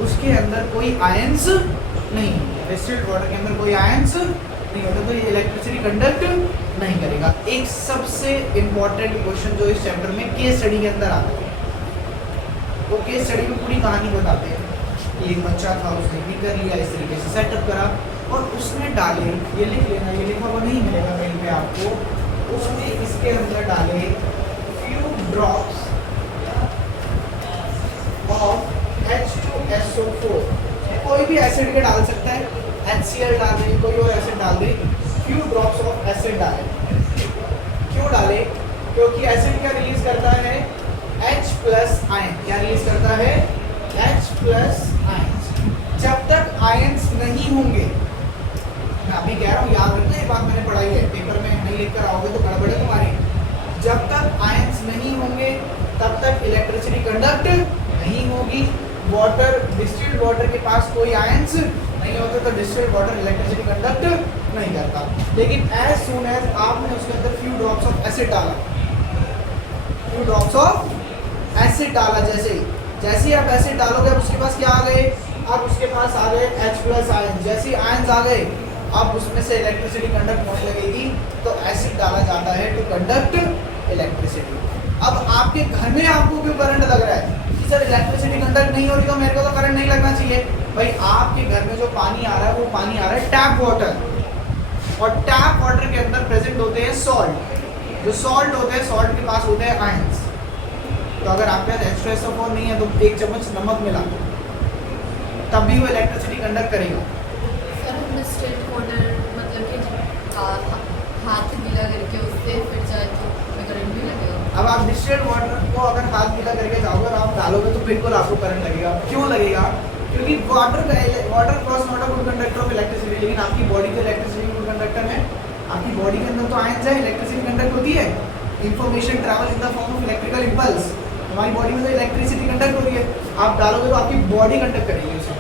उसके अंदर कोई आयंस नहीं है, डिस्टिल्ड वाटर के अंदर कोई आयंस नहीं होता, तो ये इलेक्ट्रिसिटी कंडक्ट नहीं करेगा। एक सबसे इंपॉर्टेंट क्वेश्चन जो इस चैप्टर में केस स्टडी के अंदर आता है, वो केस स्टडी में पूरी कहानी बताते हैं कि एक बच्चा था, उसने भी कर लिया, इस तरीके से सेटअप करा और उसने डाले, ये लिख लेना, ये लिखा हुआ नहीं मिलेगा कहीं पे आपको, उसने इसके अंदर डाले few drops of H2SO4, कोई भी एसिड के डाल सकता है, HCl डाल दे, कोई और एसिड डाल दे, few drops of एसिड डाले। क्यों डाले? क्योंकि एसिड क्या रिलीज करता है? H plus ion. क्या रिलीज करता है? H plus ion. जब तक आयन्स नहीं होंगे, मैं अभी कह रहा हूँ, याद रखना, ये बात मैंने पढ़ाई है, पेपर में नहीं लिख कर आओगे तो गड़बड़ है तुम्हारी। जब तक आयन्स नहीं होंगे तब तक इलेक्ट्रिसिटी कंडक्ट नहीं होगी। वाटर, डिस्टिल्ड वाटर के पास कोई आयन्स नहीं होते तो डिस्टिल्ड वाटर इलेक्ट्रिसिटी कंडक्ट नहीं करता। लेकिन एज सून एज आपने उसके अंदर फ्यू ड्रॉप्स ऑफ एसिड डाला, फ्यू ड्रॉप्स ऑफ एसिड डाला, जैसे ही आप एसिड डालोगे अब उसके पास क्या आ गए? अब उसके पास आ गए H प्लस आयन। जैसे ही आयन्स आ गए अब उसमें से इलेक्ट्रिसिटी कंडक्ट होने लगेगी, तो एसिड डाला जाता है टू कंडक्ट इलेक्ट्रिसिटी। अब आपके घर में आपको क्यों करंट लग रहा है कि सर इलेक्ट्रिसिटी कंडक्ट नहीं हो रही तो मेरे को तो करंट नहीं लगना चाहिए? भाई आपके घर में जो पानी आ रहा है वो पानी आ रहा है टैप वाटर, और टैप वाटर के अंदर प्रेजेंट होते हैं सॉल्ट। जो सॉल्ट होते हैं, सॉल्ट के पास होते हैं आयंस। तो अगर आपके पास H2SO4 नहीं है तो एक चम्मच नमक मिला तब भी वो इलेक्ट्रिसिटी कंडक्ट करेगा। सर डिस्टिल्ड वाटर मतलब कि हाथ गीला करके उससे फिर जाए तो करंट भी लगेगा। अब आप डिस्टिल्ड वाटर को अगर हाथ गीला करके जाओगे और आप डालोगे तो बिल्कुल आपको करंट लगेगा। क्यों लगेगा? क्योंकि water cross not a good conductor of electricity, लेकिन आपकी बॉडी के इलेक्ट्रिसिटी गुड कंडक्टर है। आपकी बॉडी के अंदर तो आयंस है, इलेक्ट्रिसिटी कंडक्ट होती है, information travel in the form of electrical impulse. हमारी बॉडी में तो इलेक्ट्रिसिटी कंडक्ट हो रही है, आप डालोगे तो आपकी बॉडी कंडक्ट करेगी उसे।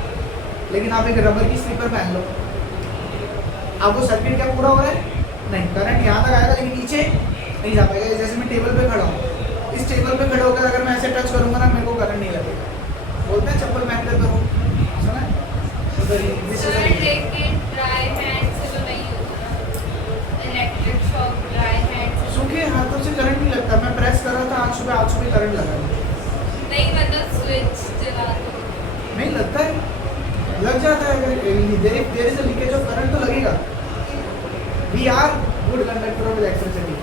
लेकिन आप एक रबर की स्लीपर पहन लो, अब वो सर्किट क्या पूरा हो रहा है? नहीं, करंट यहाँ तक आएगा लेकिन नीचे नहीं जा पाएगा। जैसे मैं टेबल पे खड़ा हूँ, इस टेबल पे खड़े होकर अगर मैं ऐसे टच करूँगा ना, मेरे को करंट नहीं लगेगा। बोलते हैं चप्पल पहन कर करो, सुना है? सर लेकिन ड्राई हैंड से तो नहीं होता, इलेक्ट्रिक शॉक ड्राई हैंड से सूखे हाथों से करंट नहीं लगता। मैं प्रेस कर रहा था आज सुबह करंट लगा नहीं, मतलब स्विच जला दो नहीं लगता है, लग जाता है। अगर देर से लीकेज ऑफ करंट तो लगेगा। We are good conductor of electricity.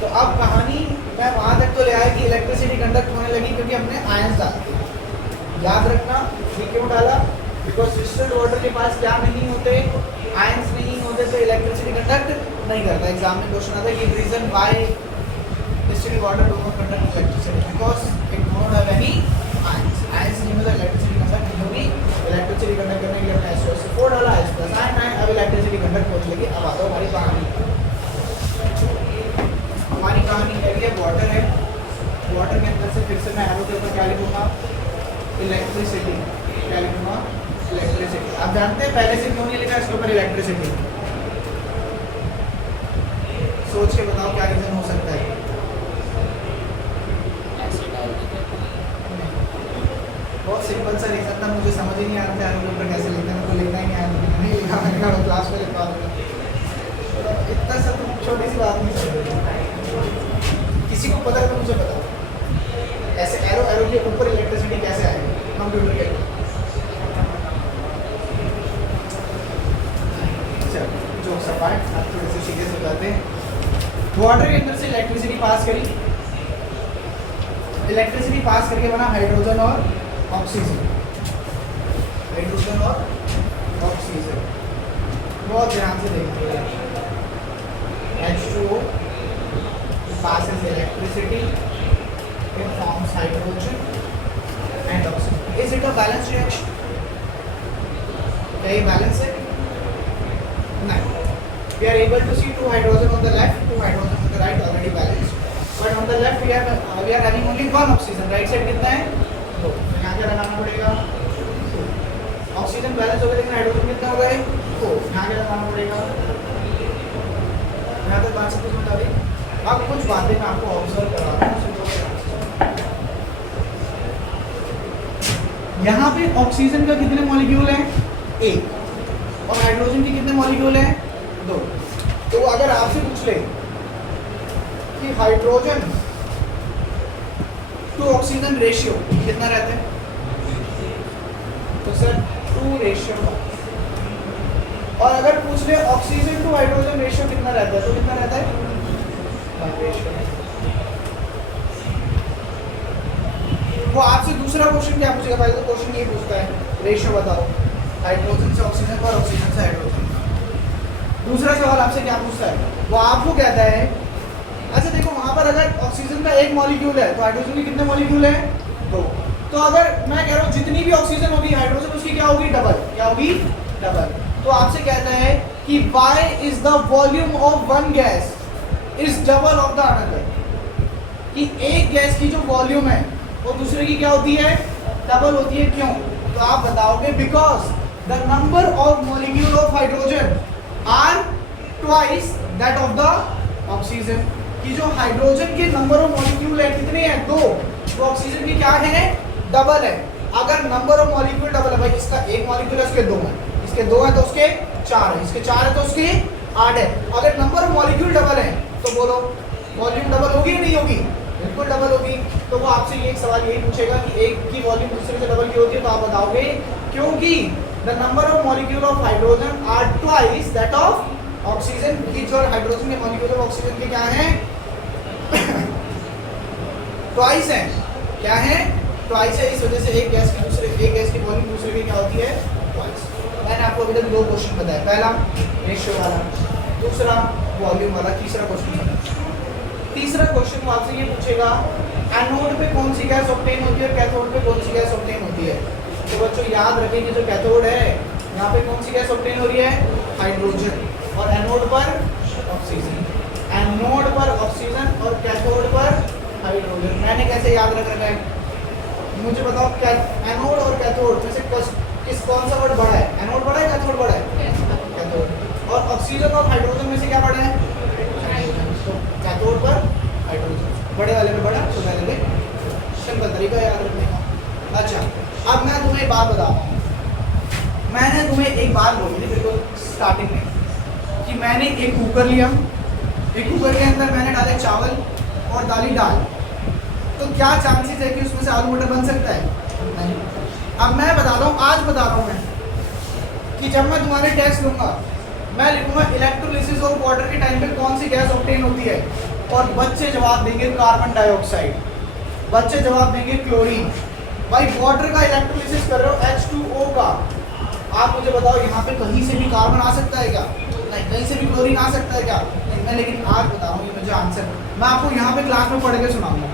तो अब कहानी मैं वहां तक तो ले आया कि इलेक्ट्रिसिटी कंडक्ट होने लगी क्योंकि हमने आयंस डाल दिए। याद रखना ये क्यों डाला? बिकॉज डिस्टिल्ड वाटर के पास क्या नहीं होते? आयंस नहीं होते, तो इलेक्ट्रिसिटी कंडक्ट नहीं करता। एग्जाम में क्वेश्चन आता है कि reason why distilled water do not conduct electricity, because it do not have any ions. Ions नहीं होता, इलेक्ट्रिसिटी कंडक्ट नहीं होगी। इलेक्ट्रिसिटी कंडक्ट करने के लिए हमने H2SO4 डाला, H प्लस आयन है, अब इलेक्ट्रिसिटी कंडक्ट होने लगी। अब आता है हमारी कहानी। हमारी कहानी है वाटर है, वाटर के अंदर से फिर से मैं एरो के ऊपर क्या लिखूँगा? इलेक्ट्रिसिटी। क्या लिखूँगा? इलेक्ट्रिसिटी। आप जानते हैं पहले से क्यों नहीं लिखा इसके ऊपर इलेक्ट्रिसिटी? सोच के बताओ क्या रीजन हो सकता है? बहुत सिंपल सा रीजन था, मुझे समझ ही नहीं आ रहा था एरो के ऊपर कैसे लिखना है। तो लिखना ही नहीं आया, तो नहीं लिखा। मैंने कहा क्लास में लिखवा दूँगा। इतना सा तो छोटी सी बात नहीं, किसी को पता है तो मुझे बताओ। ऐसे एरो के ऊपर इलेक्ट्रिसिटी कैसे आएगी कंप्यूटर के? चलो जो सफाई, आप थोड़े से सीरियस हो जाते हैं। वाटर के अंदर से इलेक्ट्रिसिटी पास करी, इलेक्ट्रिसिटी पास करके बना हाइड्रोजन और ऑक्सीजन। हाइड्रोजन और ऑक्सीजन बहुत ध्यान से देखिए। H2O passes electricity, it forms hydrogen and oxygen. Is it a balanced reaction? क्या ये balance है? नहीं. We are able to see two hydrogen on the left, two hydrogen on the right, already balanced. But on the left we are having only one oxygen. Right side कितना है? दो. तो यहाँ क्या लगाना पड़ेगा? ऑक्सीजन बैलेंस हो गया, लेकिन हाइड्रोजन कितना हो गया? दो. यहाँ क्या लगाना पड़ेगा? यहाँ तक बात समझ में आ रही? अब कुछ बातें मैं आपको ऑब्जर्व करा रहा हूँ। यहाँ पे ऑक्सीजन का कितने मॉलिक्यूल हैं? एक। और हाइड्रोजन के कितने मॉलिक्यूल हैं? 2। तो अगर आपसे पूछ ले कि हाइड्रोजन टू ऑक्सीजन रेशियो कितना रहता है, तो सर 2:1। और अगर पूछ ले ऑक्सीजन टू हाइड्रोजन रेशियो कितना रहता है, तो कितना रहता है? 1:1। वो आपसे दूसरा क्वेश्चन क्या पूछेगा? पहले तो क्वेश्चन ये पूछता है रेशियो बताओ हाइड्रोजन से ऑक्सीजन और ऑक्सीजन से हाइड्रोजन। दूसरा सवाल आपसे क्या पूछता है? वो आपको कहता है अच्छा देखो वहां पर अगर ऑक्सीजन का 1 मॉलिक्यूल है तो हाइड्रोजन के कितने मॉलिक्यूल है? 2। तो अगर मैं कह रहा हूँ जितनी भी ऑक्सीजन होगी हाइड्रोजन उसकी क्या होगी? डबल। क्या होगी? डबल। तो आपसे कहता है कि y is the volume of one gas is double of the another, कि एक गैस की जो वॉल्यूम है वो दूसरे की क्या होती है? डबल होती है। क्यों? तो आप बताओगे because the number of molecule of hydrogen are twice that of the oxygen, कि जो हाइड्रोजन के नंबर ऑफ मॉलिक्यूल है कितने हैं? 2। तो ऑक्सीजन की क्या है? डबल है। अगर नंबर ऑफ मॉलिक्यूल डबल है, भाई इसका 1 मॉलिक्यूल है उसके 2 है, इसके 2 है तो उसके 4 है, इसके 4 है तो उसके 8 है। अगर नंबर ऑफ मॉलिक्यूल डबल है तो बोलो वॉल्यूम डबल होगी या नहीं होगी? बिल्कुल डबल होगी। तो वो आपसे ये एक सवाल यही पूछेगा कि एक की वॉल्यूम दूसरे से डबल की होती है, तो आप बताओगे क्योंकि the number of molecule of hydrogen are twice that of oxygen, की जो हाइड्रोजन के मॉलिक्यूल ऑफ ऑक्सीजन के क्या हैं? ट्वाइस है। क्या है? ट्वाइस है। इस वजह से एक गैस की वॉल्यूम दूसरे की क्या होती है? ट्वाइस। मैंने आपको अभी तक 2 क्वेश्चन बताया, पहला रेशियो वाला, दूसरा वॉल्यूम वाला, तीसरा क्वेश्चन। तीसरा क्वेश्चन वो आपसे ये पूछेगा एनोड पे कौन सी गैस ऑब्टेन होती है और कैथोड पे कौन सी गैस ऑब्टेन होती है। तो बच्चों याद रखें कि जो कैथोड है यहाँ पे कौन सी गैस ऑब्टेन हो रही है? हाइड्रोजन, और एनोड पर ऑक्सीजन। एनोड पर ऑक्सीजन और कैथोड पर हाइड्रोजन। मैंने कैसे याद रख रखा है? मुझे बताओ क्या एनोड और कैथोड में से कौन सा वर्ड बड़ा है? एनोड बड़ा है, कैथोड बड़ा है? कैथोड। और ऑक्सीजन और हाइड्रोजन में से क्या बड़ा है? तो कैथोड पर हाइड्रोजन, बड़े वाले में बड़ा, छोटे वाले में। सिंपल तरीका याद रखने का। अच्छा अब मैं तुम्हें एक बात बताता हूँ। मैंने तुम्हें एक बात बोली थी बिल्कुल स्टार्टिंग में कि मैंने एक कुकर लिया, एक कुकर के अंदर मैंने डाले चावल और दाली दाल, तो क्या चांसेस है कि उसमें से आलू मटर बन सकता है? नहीं। अब मैं बताता हूँ, आज बता रहा हूँ मैं कि जब मैं तुम्हारे टेस्ट लूँगा मैं लिखूंगा इलेक्ट्रोलिसिस ऑफ वाटर के टाइम पे कौन सी गैस ऑब्टेन होती है, और बच्चे जवाब देंगे कार्बन डाइऑक्साइड, बच्चे जवाब देंगे क्लोरीन। भाई वाटर का इलेक्ट्रोलिसिस कर रहे हो H2O का, आप मुझे बताओ यहाँ पे कहीं से भी कार्बन आ सकता है क्या? नहीं। कहीं से भी क्लोरीन आ सकता है क्या? नहीं। मैं लेकिन आज बता रहा हूँ ये मुझे आंसर मैं आपको यहाँ पे क्लास में पढ़ के सुनाऊंगा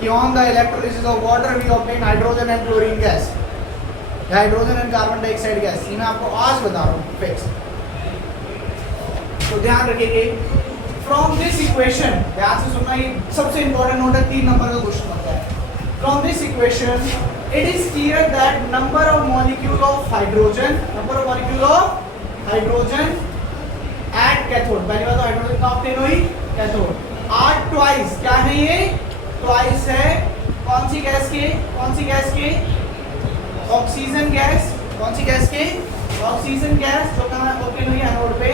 कि on the electrolysis of water we obtain hydrogen and chlorine gas, hydrogen and carbon dioxide gas. ये मैं आपको आज बता रहा हूँ फिक्स। तो ध्यान रखिए फ्रॉम दिस इक्वेशन, ध्यान से सुनना, ये सबसे इंपॉर्टेंट नोट है, 3 नंबर का क्वेश्चन होता है। From this equation it is clear that number of molecule of hydrogen at cathode, पहली बात तो हाइड्रोजन का ऑब्टेन हुई कैथोड, आर ट्वाइस। क्या है ये? ट्वाइस है। कौन सी गैस के? Oxygen gas. कौन सी गैस के? ऑक्सीजन गैस, जो कहाँ ओपन हुई है? एनोड पे।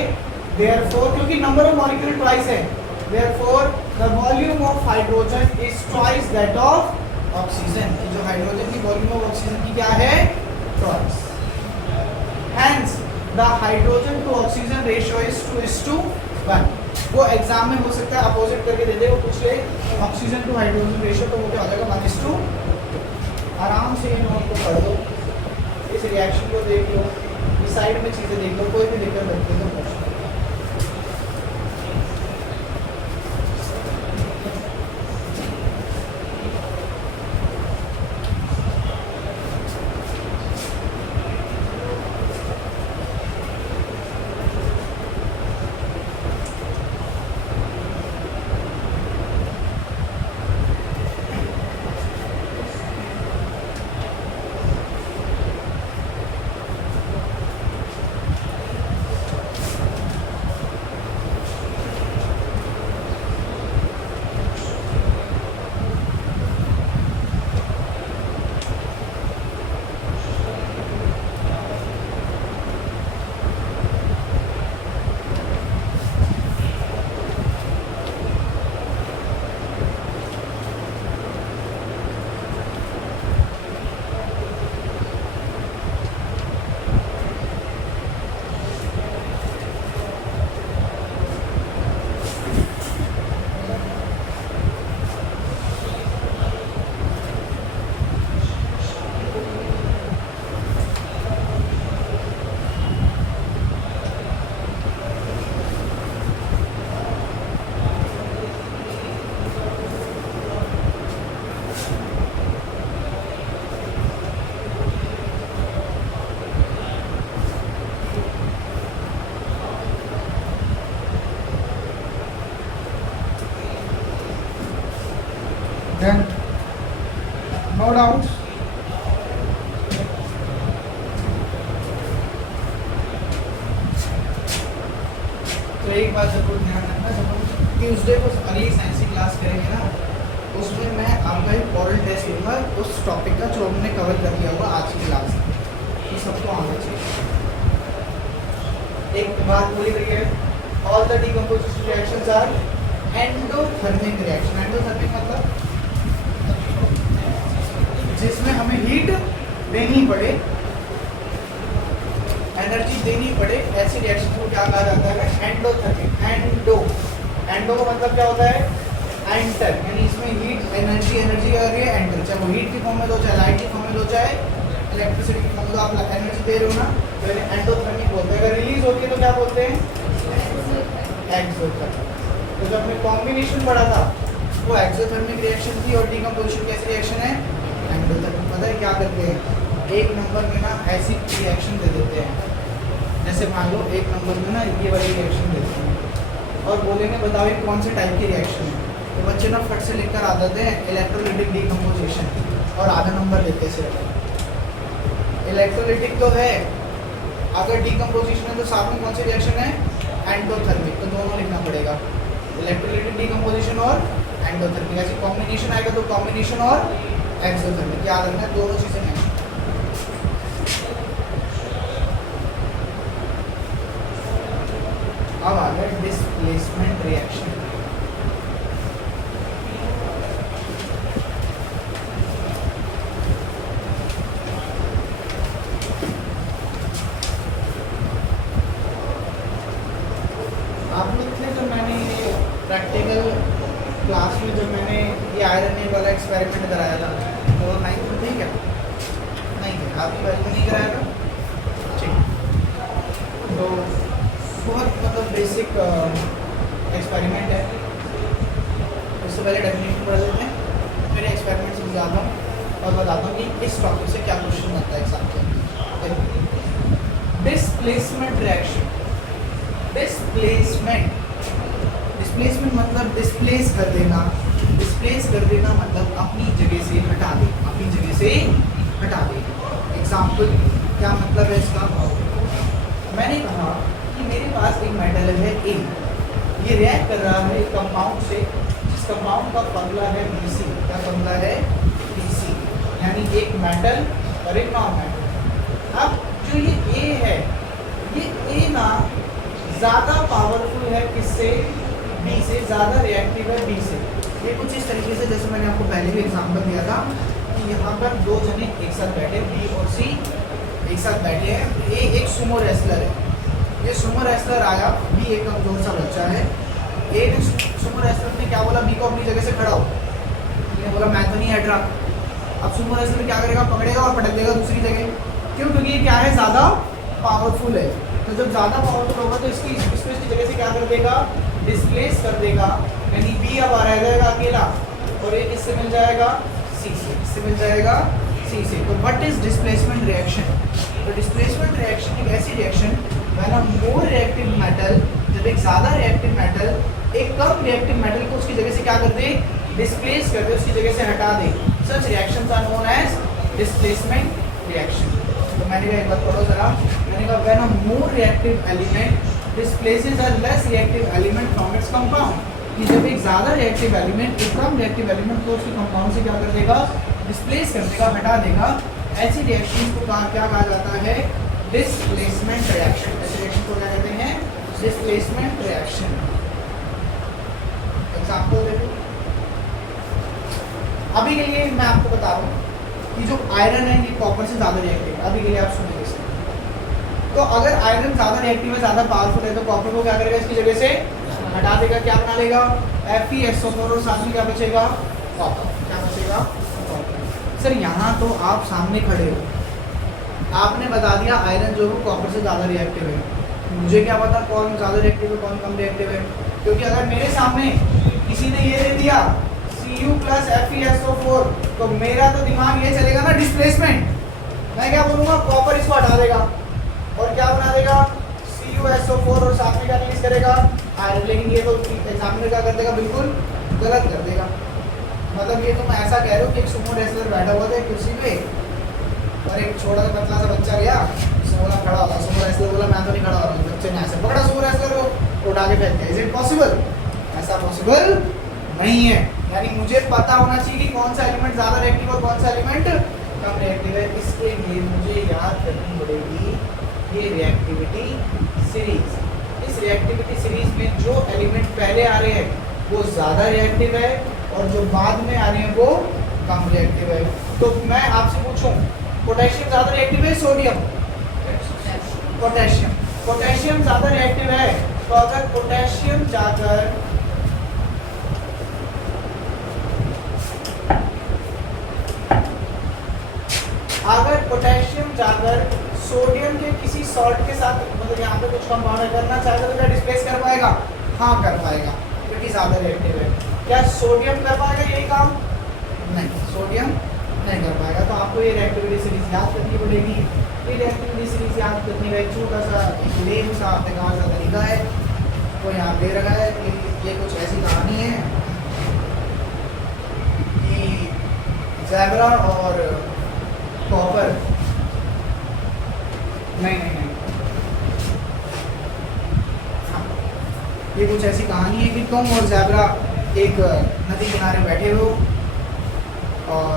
देयरफॉर क्योंकि नंबर ऑफ मॉलिक्यूल ट्वाइस है, therefore the volume of hydrogen is twice that of oxygen, जो हाइड्रोजन की वॉल्यूम ऑफ ऑक्सीजन की क्या है? Twice. Hence the hydrogen to oxygen ratio is 2:1। वो एग्जाम में हो सकता है अपोजिट करके दे दे, वो पूछ ले ऑक्सीजन टू हाइड्रोजन रेशियो, तो वो क्या हो जाएगा? 1:2। आराम से ये नोट को पढ़ लो, इस रिएक्शन को देख लो, इस साइड में चीज़ें देख लो, कोई भी दिक्कत लगती है तो पूछ लो। डाउट्स? तो एक बात जरूर ध्यान रखना, जब हम ट्यूसडे को अगली साइंस की क्लास करेंगे ना, उसमें मैं आपका एक ओरल टेस्ट लूँगा उस टॉपिक का जो हमने कवर कर लिया होगा आज की क्लास में, तो सबको आना चाहिए। एक बात बोली गई है, all the decomposition reactions are endothermic reaction. Endothermic मतलब जिसमें हमें हीट देनी पड़े, एनर्जी देनी पड़े, ऐसी रिएक्शन को क्या कहा जाता है? एंडोथर्मिक। एंडो का मतलब क्या होता है? एंटर, यानी इसमें हीट एनर्जी आ रही है, एंटर, चाहे वो हीट की फॉर्म में दो, चाहे लाइट की फॉर्म में दो, चाहे इलेक्ट्रिसिटी की फॉर्म में दो, आप एनर्जी दे रहे हो ना, तो इन्हें एंडोथर्मिक बोलते हैं। अगर रिलीज होती है तो क्या बोलते हैं? एक्सोथर्मिक। तो जब हमने कॉम्बिनेशन पढ़ा था वो एक्सोथर्मिक रिएक्शन थी, और डीकम्पोजिशन कैसी रिएक्शन है? एंडोथर्मिक। पता है क्या करते हैं? एक नंबर में ना ऐसी रिएक्शन दे देते हैं, जैसे मान लो एक नंबर में ना ये वाली रिएक्शन देते हैं और बोलेंगे बताओ ये कौन से टाइप की रिएक्शन है, तो बच्चे ना फट से लिखकर आ जाते हैं इलेक्ट्रोलाइटिक डीकम्पोजिशन, और आधा नंबर देते सिर्फ। इलेक्ट्रोलाइटिक तो है, अगर डीकम्पोजिशन है तो साथ में कौन सी रिएक्शन है? एंडोथर्मिक। तो दोनों लिखना पड़ेगा, इलेक्ट्रोलाइटिक डीकम्पोजिशन और एंडोथर्मिक। ऐसी कॉम्बिनेशन आएगा तो कॉम्बिनेशन और एक्सोथर्मिक, याद रखना दोनों चीज़ें हैं। अब आ गया डिस्प्लेसमेंट रिएक्शन। आप लोग थे तो मैंने ये प्रैक्टिकल क्लास में जब मैंने ये आयरन वाला एक्सपेरिमेंट कराया था, तो 9th में ठीक है? नहीं थे, आपकी बात में नहीं कराया था? ठीक। तो बहुत मतलब बेसिक एक्सपेरिमेंट है। उससे पहले डेफिनेशन पढ़ लेते हैं, फिर एक्सपेरिमेंट समझाता हूँ और बताता हूँ कि इस टॉपिक से क्या क्वेश्चन आता है एग्जाम के। Displacement reaction. डिस्प्लेसमेंट मतलब डिस्प्लेस कर देना। डिस्प्लेस कर देना मतलब अपनी जगह से हटा दे, अपनी जगह से हटा दे। एग्जाम्पल क्या मतलब है इसका? मैंने कहा कि मेरे पास एक मेटल है ए, ये रिएक्ट कर रहा है एक कंपाउंड से, जिस कंपाउंड का फॉर्मूला है Bc। क्या फॉर्मूला है? Bc, यानी एक मेटल और एक नॉन मेटल। अब जो ये ए है, ये ए ना ज़्यादा पावरफुल है किससे? बी से। ज़्यादा रिएक्टिव है बी से। ये कुछ इस तरीके से, जैसे मैंने आपको पहले भी एग्जाम्पल दिया था कि यहाँ पर दो जने एक साथ बैठे, बी और सी एक साथ बैठे हैं। ए एक सुमो रेसलर है, ये सुमो रेसलर आया, बी एक कमजोर सा बच्चा है। ए ने सुमो रेसलर ने क्या बोला? बी को अपनी जगह से खड़ा हो। ये बोला मैं तो नहीं हट रहा। अब सुमो रेसलर क्या करेगा? पकड़ेगा और पटक देगा दूसरी जगह। क्यों? क्योंकि ये क्या है? ज़्यादा पावरफुल है। तो जब ज़्यादा पावरफुल होगा तो इसकी जगह से क्या कर देगा? डिस्प्लेस कर देगा, यानी बी अब रह जाएगा अकेला, और ये किससे मिल जाएगा? सी से। किससे मिल जाएगा? सी से। तो व्हाट इज डिस्प्लेसमेंट रिएक्शन? तो डिस्प्लेसमेंट रिएक्शन एक ऐसी reaction when a more reactive metal, जब एक ज़्यादा रिएक्टिव मेटल एक कम रिएक्टिव मेटल को उसकी जगह से क्या कर दे? डिस्प्लेस कर दे, उसकी जगह से हटा दे। Such reactions are known as displacement reaction. तो मैंने कहा एक बात पढ़ो जरा, मैंने कहा when a more reactive element displaces a less reactive element from its compound, कि जब एक ज़्यादा रिएक्टिव एलिमेंट एक कम रिएक्टिव एलिमेंट को उसके कंपाउंड से क्या कर देगा? डिस्प्लेस कर देगा, हटा देगा। ऐसी रिएक्शन को क्या कहा जाता है? Displacement reaction. ऐसी रिएक्शन को क्या कहते हैं? Displacement reaction. एग्जाम्पल देखो, अभी के लिए मैं आपको बता रहा हूँ कि जो आयरन है ये कॉपर से ज़्यादा रिएक्टिव है। अभी के लिए आप सुनिए इसे। तो अगर आयरन ज़्यादा रिएक्टिव है, ज़्यादा पावरफुल है, तो कॉपर को क्या करेगा? इसकी जगह से हटा देगा। क्या बना लेगा? FeSO4, और साथ में क्या बचेगा? कॉपर। क्या बचेगा? कॉपर। सर यहाँ तो आप सामने खड़े हो, आपने बता दिया आयरन जो है कॉपर से ज़्यादा रिएक्टिव है। मुझे क्या पता कौन ज़्यादा रिएक्टिव है कौन कम रिएक्टिव है? क्योंकि अगर मेरे सामने किसी ने ये दे दिया Cu + FeSO4, तो मेरा तो दिमाग ये चलेगा ना डिस्प्लेसमेंट। मैं क्या बोलूँगा? कॉपर इसको हटा देगा और क्या बना देगा? CuSO4, और साथ में क्या रिलीज करेगा? आयरन। लेकिन ये तो एग्जामिनर क्या कर देगा? बिल्कुल गलत कर देगा। मतलब ये तुम ऐसा कह रहे हो कि एक सुमो रेसलर बैठा हुआ था एक कुर्सी पे और एक छोटा सा पतला सा बच्चा गया, उसने बोला खड़ा होगा, सुमो रेसलर बोला मैं तो नहीं खड़ा हो रहा हूँ, बच्चे ने ऐसे पकड़ा सुमो रेसलर को उठा के फेंक दिया। Is it possible? ऐसा पॉसिबल नहीं है। यानी मुझे पता होना चाहिए कि कौन सा एलिमेंट ज़्यादा रिएक्टिव और कौन सा एलिमेंट कम रिएक्टिव है। इसके लिए मुझे याद करनी पड़ेगी ये रिएक्टिविटी सीरीज। इस रिएक्टिविटी सीरीज में जो एलिमेंट पहले आ रहे हैं वो ज़्यादा रिएक्टिव है और जो बाद में आ रहे हैं वो कम रिएक्टिव है। तो मैं आपसे पूछूं, पोटेशियम ज़्यादा रिएक्टिव है सोडियम? पोटेशियम। पोटेशियम ज़्यादा रिएक्टिव है, तो अगर पोटेशियम जाकर सोडियम के किसी सॉल्ट के साथ, मतलब यहाँ पे कुछ कंपाउंड करना चाहेगा तो क्या डिस्प्लेस कर पाएगा? हाँ कर पाएगा, क्योंकि ज़्यादा रिएक्टिव है। क्या सोडियम कर पाएगा यही काम? नहीं, सोडियम नहीं कर पाएगा। तो आपको ये रिएक्टिविटी सीरीज याद करनी पड़ेगी। ये रिएक्टिविटी सीरीज याद करने का एक छोटा सा लेम सा बेकार सा तरीका है, वो यहाँ दे रखा है कि ये कुछ ऐसी कहानी है कि ज़ेब्रा और कॉपर, नहीं, हाँ, ये कुछ ऐसी कहानी है कि तुम और ज़ेब्रा एक नदी किनारे बैठे हो और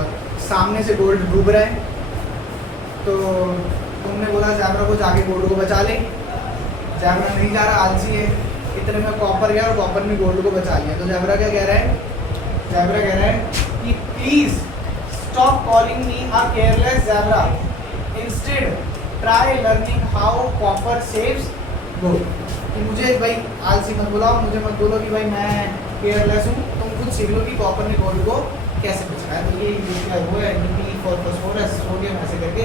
सामने से गोल्ड डूब रहा है, तो तुमने बोला ज़ेब्रा को जाके गोल्ड को बचा ले। ज़ेब्रा नहीं जा रहा, आलसी है। इतने में कॉपर गया और कॉपर ने गोल्ड को बचा लिया। तो ज़ेब्रा क्या कह रहा है? ज़ेब्रा कह रहा है कि please stop calling me a careless zebra, instead try learning how copper saves gold. कि मुझे भाई आलसी मत बुलाओ, मुझे मत बोलो कि भाई मैं केयरलेस हूँ, तुम खुद सीख लो कि कॉपर ने गोल्ड को कैसे बचाया। तो ये वो है नीपी फॉर फॉस्फोरस सोडियम ऐसे करके।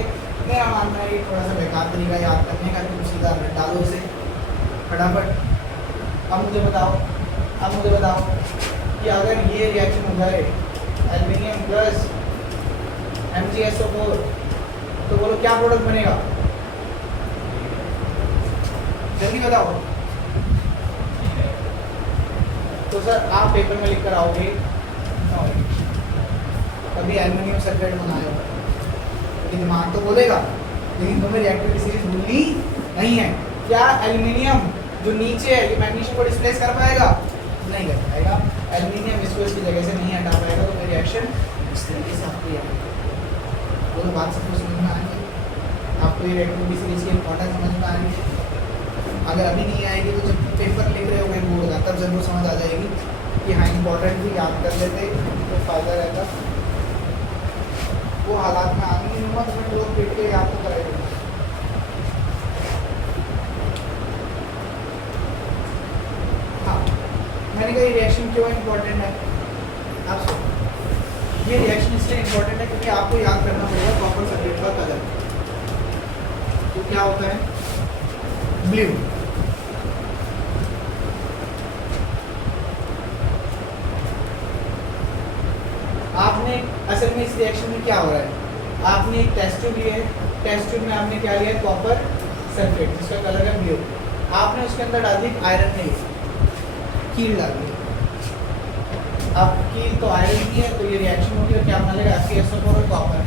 मेरा मानना है ये थोड़ा सा बेकार तरीका याद करने का, तुम सीधा डालो इसे फटाफट। अब मुझे बताओ कि अगर ये रिएक्शन हो जाए एल्युमिनियम प्लस MgSO4 तो बोलो क्या प्रोडक्ट बनेगा? जल्दी बताओ। तो सर आप पेपर में लिख कर आओगे कभी एल्युमिनियम सल्फेट बनाए हो, लेकिन दिमाग तो बोलेगा, लेकिन तुम्हें रिएक्टिविटी सीरीज भूलनी नहीं है। क्या एल्युमिनियम जो नीचे है ये मैग्नीशियम को डिस्प्लेस कर पाएगा? नहीं कर पाएगा। एल्युमिनियम इसको इसकी जगह से नहीं हटा पाएगा, तो मेरी रिएक्शन इस तरीके से आपको याद है। वो बात सबको समझ में आएगी, आपको ये रिएक्टिविटी सीरीज की इंपॉर्टेंस समझ में आएगी। अगर अभी नहीं आएगी तो जब पेपर लिख रहे होंगे बोर्ड का तब जरूर समझ आ जाएगी कि हाँ इंपॉर्टेंट भी याद कर लेते तो फ़ायदा रहता। वो हालात में आने नहीं हुआ तो मैं लोग पीट के याद तो कराएंगे। हाँ, मैंने कहा ये रिएक्शन क्यों इम्पोर्टेंट है? आप सुनो, ये रिएक्शन इसलिए इम्पोर्टेंट है क्योंकि आपको याद करना पड़ेगा कॉपर सल्फेट का कलर। तो क्या होता है? ब्लू। आपने असल में इस रिएक्शन में क्या हो रहा है, आपने एक टेस्ट ट्यूब लिया है, टेस्ट ट्यूब में आपने क्या लिया है? कॉपर सल्फेट, जिसका कलर है ब्लू। आपने उसके अंदर डाल दी आयरन नहीं, कील डाल दी। अब कील तो आयरन की है, तो ये रिएक्शन होगी और क्या बना लेगा? FeSO4 और कॉपर।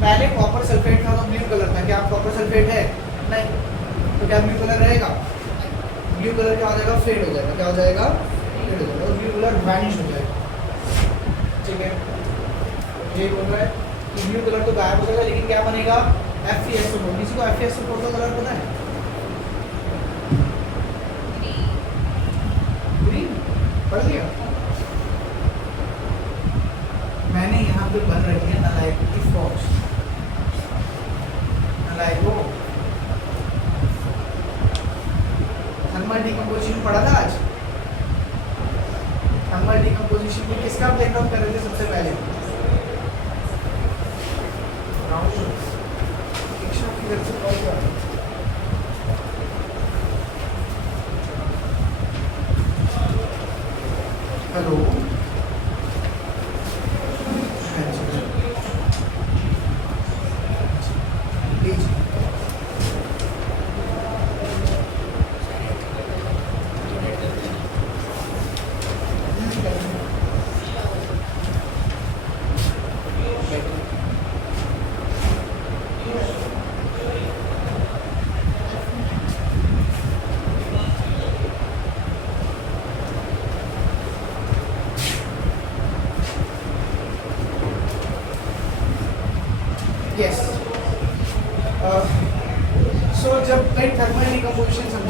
पहले कॉपर सल्फेट था तो ब्लू कलर था, क्या आप कॉपर सल्फेट है? नहीं, तो क्या ब्लू कलर रहेगा? ब्लू कलर क्या हो जाएगा? फेड हो जाएगा। क्या हो जाएगा? फेड हो जाएगा, ब्लू कलर वैनिश हो जाएगा। ठीक है, ये बोल रहा है कि ब्लू कलर तो गायब हो जाएगा, लेकिन क्या बनेगा? FeSO4। किसी को FeSO4 का कलर पता है? ग्रीन। पढ़ लिया? मैंने यहाँ पे बन रखी है नलाइको की फॉक्स। नलाइको थर्मल डिकम्पोजिशन पढ़ा था आज। थर्मल डिकम्पोजिशन में किसका ब्रेकडाउन कर रहे थे सबसे पहले? हेलो,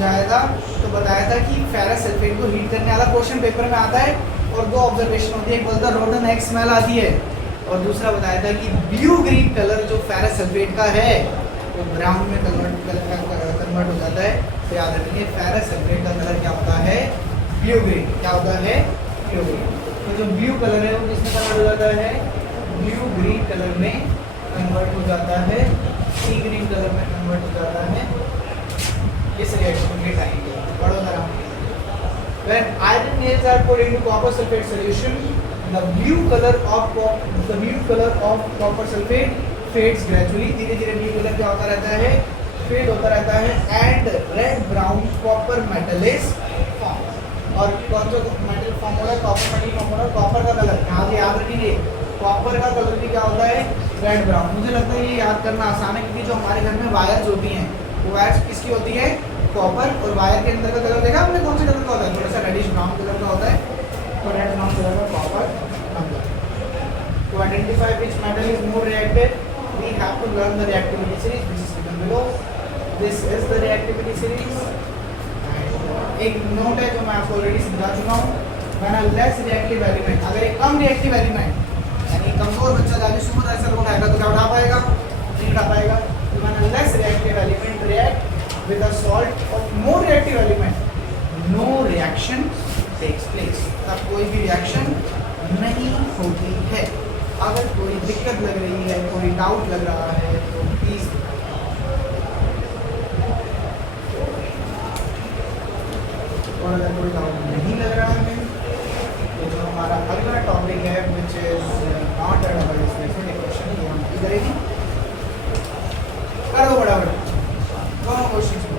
समझाया था, तो बताया था कि फेरस सल्फेट को हीट करने वाला क्वेश्चन पेपर में आता है और दो ऑब्जर्वेशन होती है, एक बोलता है रोडन एक्स स्मेल आती है और दूसरा बताया था कि ब्लू ग्रीन कलर जो फेरस सल्फेट का है वो ब्राउन में कन्वर्ट हो जाता है। तो याद रखिए फेरस सल्फेट का कलर क्या होता है, ब्लू ग्रीन। क्या होता है, ब्लू ग्रीन। तो जो ब्लू कलर है वो किसमें कन्वर्ट हो जाता है, ब्लू ग्रीन कलर में कन्वर्ट हो जाता है, सी ग्रीन कलर में कन्वर्ट हो जाता है। इस रिएक्शन के टाइम पढ़ो जरा। When iron nails are put into copper sulfate solution, the blue color of copper sulfate fades gradually. धीरे धीरे ब्लू कलर क्या होता रहता है, फेड होता रहता है, and red brown copper metal is formed। और कौन सा मेटल फॉर्म हो रहा है, कॉपर मेटल फॉर्म हो रहा है। कॉपर का कलर यहाँ से याद रखिए, कॉपर का कलर भी क्या होता है, रेड ब्राउन। मुझे लगता है ये याद करना आसान है क्योंकि जो हमारे घर में वायर्स होती हैं वो वायर्स किसकी होती है, कॉपर। और वायर के अंदर का कलर देखा आपने कौन से कलर का होता है, थोड़ा सा रेडिश ब्राउन कलर का होता है, तो रेड ब्राउन कलर का copper. To identify which metal is more reactive, we have to learn the reactivity series which is given below. This is the reactivity series। एक नोट है जो मैं आपको ऑलरेडी समझा चुका हूँ। when a less reactive element, अगर एक कम रिएक्टिव एलिमेंट यानी कमजोर बच्चा जाके सुपर आंसर को उठाएगा तो क्या उठा पाएगा, नहीं उठा पाएगा। तो when a less reactive element react with a salt of more reactive element, no reaction takes place। तब कोई भी रिएक्शन नहीं होती है। अगर कोई दिक्कत लग रही है, कोई डाउट लग रहा है तो प्लीज और अगर कोई डाउट नहीं लग रहा है तो जो हमारा अगला टॉपिक है which is not a double displacement equation, ये हम की करेंगे। कर दो बड़ा दोनों क्वेश्चन को।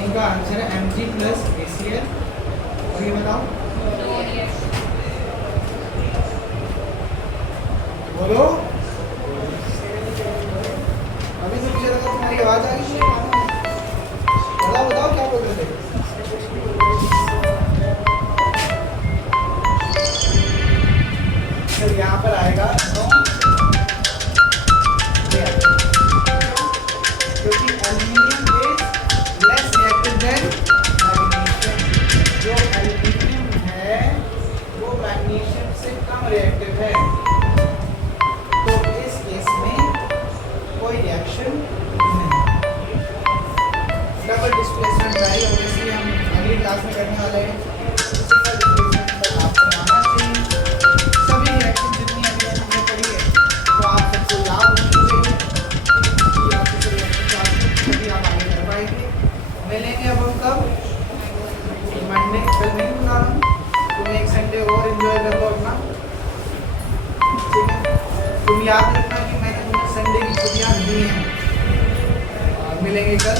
इनका आंसर है Mg प्लस ACl। और ये बताओ बोलो, अभी से मुझे लगा तुम्हारी आवाज आ रही है। बताओ बताओ क्या बोल रहे थे। तो यहाँ पर आएगा क्योंकि aluminium is less reactive than magnesium. जो एल्यूमिनियम है वो मैग्नीशियम से कम रिएक्टिव है, तो इस केस में कोई रिएक्शन नहीं। डबल डिस्प्लेसमेंट भाई ऑब्वियसली हम अगली क्लास में करने वाले हैं। मिलेंगे अब हम कब, मंडे। कल नहीं बुला रहा हूँ, तुम एक संडे और एंजॉय कर लो अपना, ठीक है। तुम याद रखना कि मैंने तुम्हें संडे की छुट्टियाँ दी हैं। मिलेंगे कल।